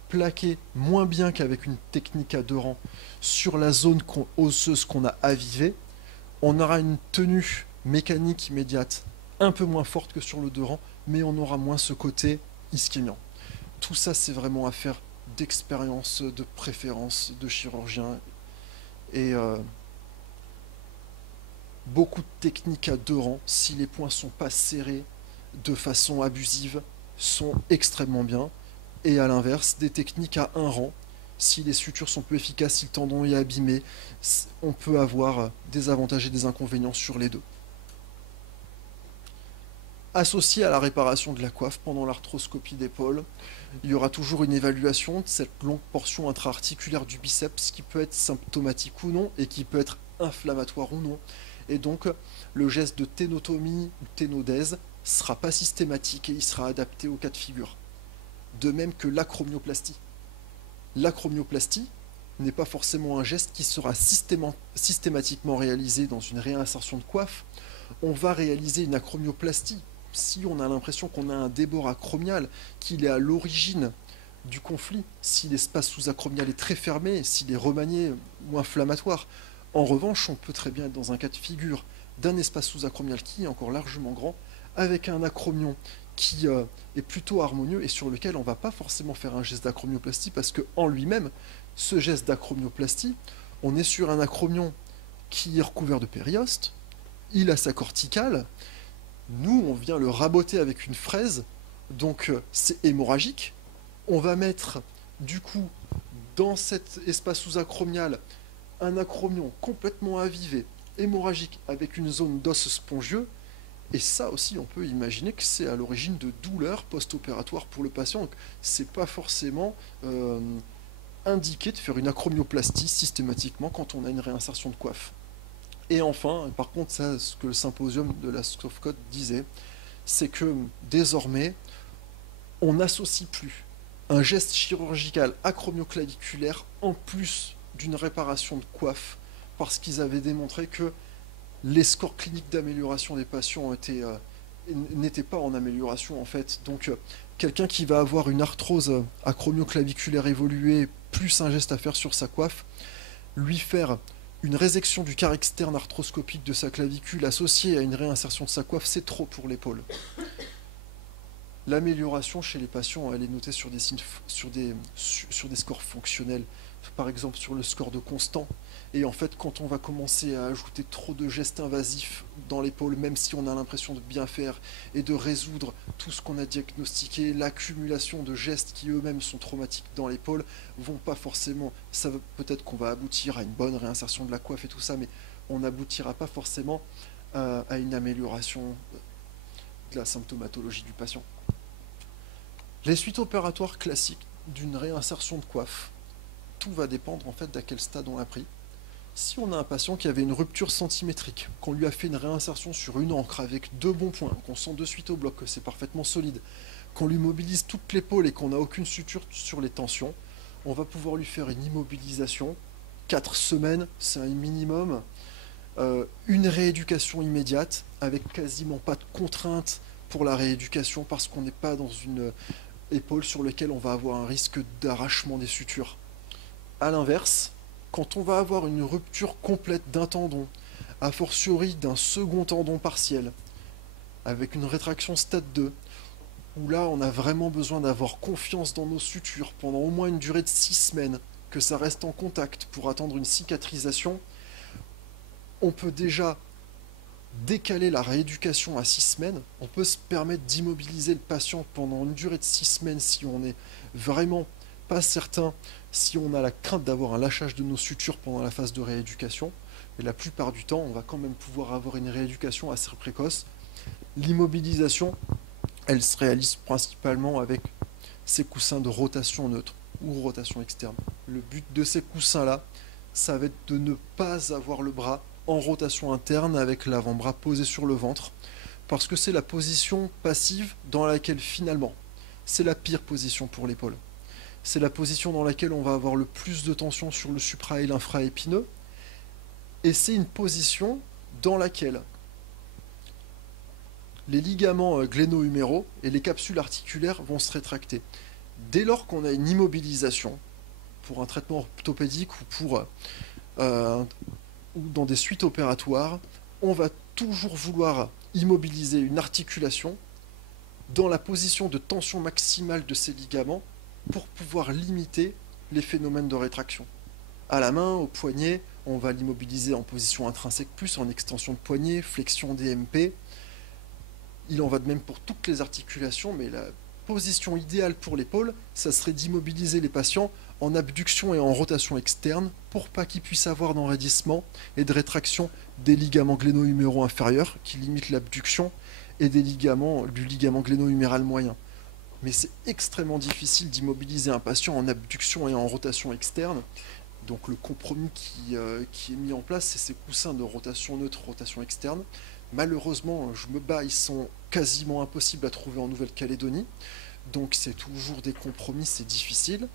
plaqué moins bien qu'avec une technique à 2 rangs sur la zone osseuse qu'on a avivée. On aura une tenue mécanique immédiate un peu moins forte que sur le 2 rangs, mais on aura moins ce côté ischémiant. Tout ça, c'est vraiment affaire d'expérience, de préférence de chirurgien et beaucoup de techniques à 2 rangs, si les points sont pas serrés de façon abusive, sont extrêmement bien. Et à l'inverse, des techniques à 1 rang, si les sutures sont peu efficaces, si le tendon est abîmé, on peut avoir des avantages et des inconvénients sur les deux. Associé à la réparation de la coiffe pendant l'arthroscopie d'épaule, il y aura toujours une évaluation de cette longue portion intra-articulaire du biceps qui peut être symptomatique ou non et qui peut être inflammatoire ou non. Et donc le geste de ténotomie ou ténodèse sera pas systématique et il sera adapté au cas de figure. De même que l'acromioplastie. L'acromioplastie n'est pas forcément un geste qui sera systématiquement réalisé dans une réinsertion de coiffe. On va réaliser une acromioplastie si on a l'impression qu'on a un débord acromial, qu'il est à l'origine du conflit, si l'espace sous-acromial est très fermé, s'il est remanié ou inflammatoire. En revanche, on peut très bien être dans un cas de figure d'un espace sous-acromial qui est encore largement grand, avec un acromion qui est plutôt harmonieux et sur lequel on ne va pas forcément faire un geste d'acromioplastie parce qu'en lui-même, ce geste d'acromioplastie, on est sur un acromion qui est recouvert de périoste, il a sa corticale, nous on vient le raboter avec une fraise, donc c'est hémorragique. On va mettre du coup dans cet espace sous-acromial un acromion complètement avivé, hémorragique, avec une zone d'os spongieux. Et ça aussi, on peut imaginer que c'est à l'origine de douleurs post-opératoires pour le patient. Donc, c'est pas forcément indiqué de faire une acromioplastie systématiquement quand on a une réinsertion de coiffe. Et enfin, par contre, ça, ce que le symposium de la Sofcode disait, c'est que désormais, on n'associe plus un geste chirurgical acromioclaviculaire en plus d'une réparation de coiffe, parce qu'ils avaient démontré que les scores cliniques d'amélioration des patients n'étaient pas en amélioration en fait. Donc quelqu'un qui va avoir une arthrose acromioclaviculaire évoluée plus un geste à faire sur sa coiffe, lui faire une résection du quart externe arthroscopique de sa clavicule associée à une réinsertion de sa coiffe, c'est trop pour l'épaule. L'amélioration chez les patients, elle est notée sur des scores fonctionnels, par exemple sur le score de Constant. Et en fait, quand on va commencer à ajouter trop de gestes invasifs dans l'épaule, même si on a l'impression de bien faire et de résoudre tout ce qu'on a diagnostiqué, l'accumulation de gestes qui eux-mêmes sont traumatiques dans l'épaule vont pas forcément. Ça peut-être qu'on va aboutir à une bonne réinsertion de la coiffe et tout ça, mais on n'aboutira pas forcément à une amélioration de la symptomatologie du patient. Les suites opératoires classiques d'une réinsertion de coiffe, tout va dépendre en fait d'à quel stade on l'a pris. Si on a un patient qui avait une rupture centimétrique, qu'on lui a fait une réinsertion sur une encre avec 2 bons points, qu'on sent de suite au bloc que c'est parfaitement solide, qu'on lui mobilise toute l'épaule et qu'on n'a aucune suture sur les tensions, on va pouvoir lui faire une immobilisation. 4 semaines, c'est un minimum. Une rééducation immédiate, avec quasiment pas de contrainte pour la rééducation, parce qu'on n'est pas dans une épaule sur laquelle on va avoir un risque d'arrachement des sutures. A l'inverse, quand on va avoir une rupture complète d'un tendon, a fortiori d'un second tendon partiel, avec une rétraction stade 2, où là on a vraiment besoin d'avoir confiance dans nos sutures pendant au moins une durée de 6 semaines, que ça reste en contact pour attendre une cicatrisation, on peut déjà décaler la rééducation à 6 semaines, on peut se permettre d'immobiliser le patient pendant une durée de 6 semaines si on n'est vraiment pas certain, si on a la crainte d'avoir un lâchage de nos sutures pendant la phase de rééducation. Et la plupart du temps, on va quand même pouvoir avoir une rééducation assez précoce. L'immobilisation, elle se réalise principalement avec ces coussins de rotation neutre ou rotation externe. Le but de ces coussins-là, ça va être de ne pas avoir le bras en rotation interne avec l'avant-bras posé sur le ventre, parce que c'est la position passive dans laquelle finalement, c'est la pire position pour l'épaule. C'est la position dans laquelle on va avoir le plus de tension sur le supra et l'infra-épineux, et c'est une position dans laquelle les ligaments gléno-huméraux et les capsules articulaires vont se rétracter. Dès lors qu'on a une immobilisation, pour un traitement orthopédique ou dans des suites opératoires, on va toujours vouloir immobiliser une articulation dans la position de tension maximale de ces ligaments pour pouvoir limiter les phénomènes de rétraction. À la main, au poignet, on va l'immobiliser en position intrinsèque plus, en extension de poignet, flexion DMP. Il en va de même pour toutes les articulations, mais la position idéale pour l'épaule, ça serait d'immobiliser les patients en abduction et en rotation externe pour pas qu'ils puissent avoir d'enraidissement et de rétraction des ligaments gléno-huméraux inférieurs qui limitent l'abduction et du ligament gléno-huméral moyen. Mais c'est extrêmement difficile d'immobiliser un patient en abduction et en rotation externe. Donc le compromis qui est mis en place, c'est ces coussins de rotation neutre, rotation externe. Malheureusement, je me bats, ils sont quasiment impossibles à trouver en Nouvelle-Calédonie. Donc c'est toujours des compromis, c'est difficile.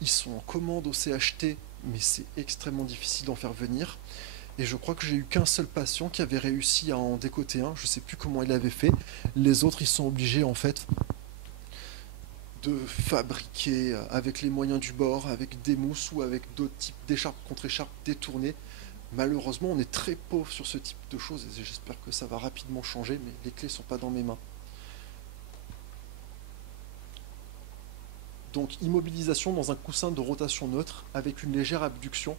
Ils sont en commande au CHT, mais c'est extrêmement difficile d'en faire venir. Et je crois que j'ai eu qu'un seul patient qui avait réussi à en décoter un. Je ne sais plus comment il avait fait. Les autres, ils sont obligés en fait de fabriquer avec les moyens du bord, avec des mousses ou avec d'autres types d'écharpes contre écharpes détournées. Malheureusement, on est très pauvre sur ce type de choses et j'espère que ça va rapidement changer, mais les clés ne sont pas dans mes mains. Donc, immobilisation dans un coussin de rotation neutre avec une légère abduction.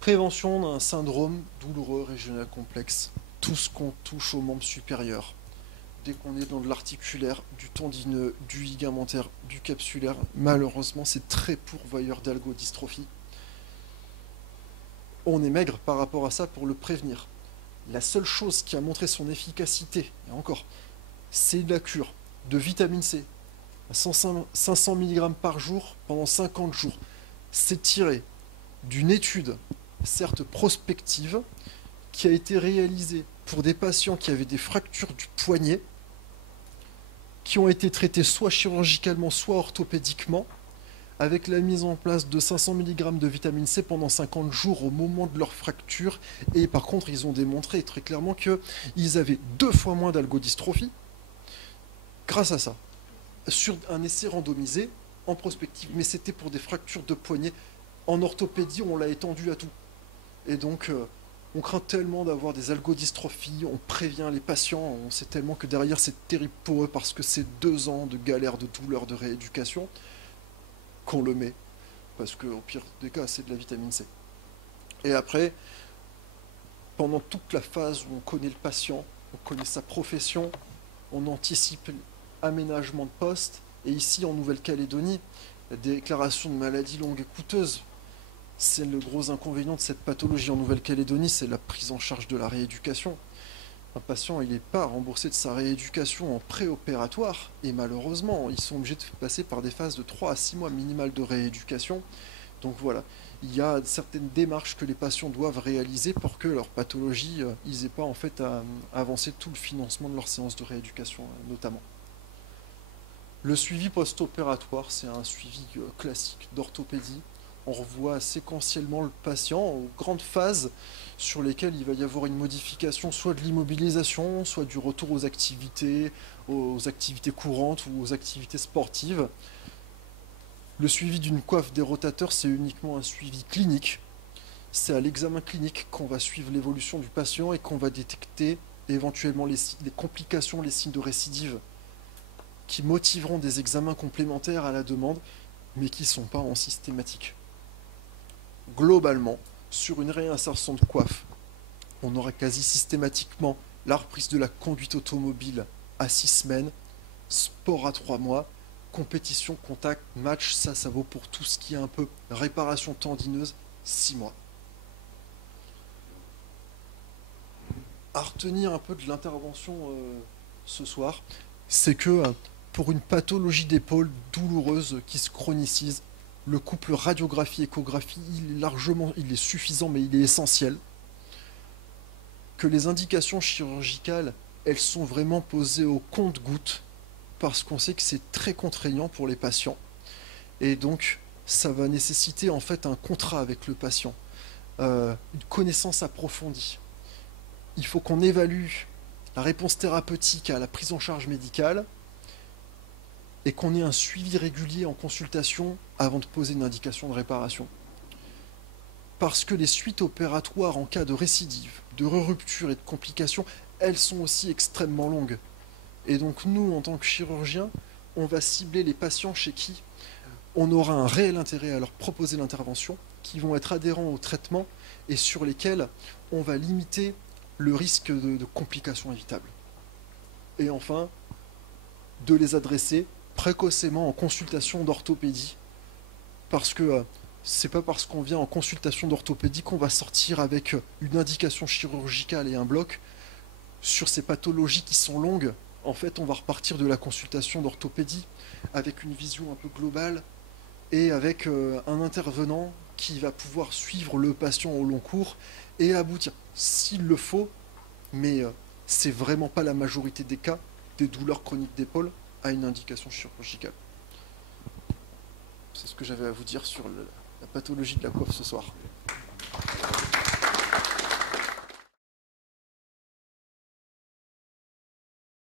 Prévention d'un syndrome douloureux régional complexe. Tout ce qu'on touche aux membres supérieurs. Dès qu'on est dans de l'articulaire, du tendineux, du ligamentaire, du capsulaire, malheureusement, c'est très pourvoyeur d'algodystrophie. On est maigre par rapport à ça pour le prévenir. La seule chose qui a montré son efficacité, et encore, c'est la cure de vitamine C à 500 mg par jour pendant 50 jours. C'est tiré d'une étude, certes prospective, qui a été réalisée pour des patients qui avaient des fractures du poignet, qui ont été traités soit chirurgicalement, soit orthopédiquement, avec la mise en place de 500 mg de vitamine C pendant 50 jours au moment de leur fracture. Et par contre, ils ont démontré très clairement qu'ils avaient 2 fois moins d'algodystrophie grâce à ça. Sur un essai randomisé en prospective, mais c'était pour des fractures de poignet. En orthopédie, on l'a étendu à tout. Et donc, on craint tellement d'avoir des algodystrophies, on prévient les patients, on sait tellement que derrière c'est terrible pour eux parce que c'est 2 ans de galère, de douleur, de rééducation, qu'on le met. Parce qu'au pire des cas, c'est de la vitamine C. Et après, pendant toute la phase où on connaît le patient, on connaît sa profession, on anticipe aménagement de poste, et ici en Nouvelle-Calédonie, la déclaration de maladie longue et coûteuse, c'est le gros inconvénient de cette pathologie en Nouvelle-Calédonie, c'est la prise en charge de la rééducation. Un patient, il n'est pas remboursé de sa rééducation en préopératoire, et malheureusement, ils sont obligés de passer par des phases de 3 à 6 mois minimales de rééducation. Donc voilà, il y a certaines démarches que les patients doivent réaliser pour que leur pathologie, ils n'aient pas en fait à avancer tout le financement de leur séance de rééducation, notamment. Le suivi post-opératoire, c'est un suivi classique d'orthopédie. On revoit séquentiellement le patient aux grandes phases sur lesquelles il va y avoir une modification, soit de l'immobilisation, soit du retour aux activités courantes ou aux activités sportives. Le suivi d'une coiffe des rotateurs, c'est uniquement un suivi clinique. C'est à l'examen clinique qu'on va suivre l'évolution du patient et qu'on va détecter éventuellement les complications, les signes de récidive qui motiveront des examens complémentaires à la demande, mais qui ne sont pas en systématique. Globalement, sur une réinsertion de coiffe, on aura quasi systématiquement la reprise de la conduite automobile à 6 semaines, sport à 3 mois, compétition, contact, match, ça vaut pour tout ce qui est un peu réparation tendineuse, 6 mois. À retenir un peu de l'intervention ce soir, c'est que pour une pathologie d'épaule douloureuse qui se chronicise, le couple radiographie-échographie, il est suffisant, mais il est essentiel. que les indications chirurgicales, elles sont vraiment posées au compte-gouttes, parce qu'on sait que c'est très contraignant pour les patients. Et donc, ça va nécessiter en fait un contrat avec le patient, une connaissance approfondie. Il faut qu'on évalue la réponse thérapeutique à la prise en charge médicale et qu'on ait un suivi régulier en consultation avant de poser une indication de réparation. Parce que les suites opératoires en cas de récidive, de rupture et de complications, elles sont aussi extrêmement longues. Et donc nous, en tant que chirurgiens, on va cibler les patients chez qui on aura un réel intérêt à leur proposer l'intervention, qui vont être adhérents au traitement et sur lesquels on va limiter le risque de complications évitables. Et enfin, de les adresser précocement en consultation d'orthopédie, parce que c'est pas parce qu'on vient en consultation d'orthopédie qu'on va sortir avec une indication chirurgicale et un bloc. Sur ces pathologies qui sont longues, en fait, on va repartir de la consultation d'orthopédie avec une vision un peu globale et avec un intervenant qui va pouvoir suivre le patient au long cours et aboutir, s'il le faut, mais c'est vraiment pas la majorité des cas, des douleurs chroniques d'épaule, à une indication chirurgicale. C'est ce que j'avais à vous dire sur la pathologie de la coiffe ce soir.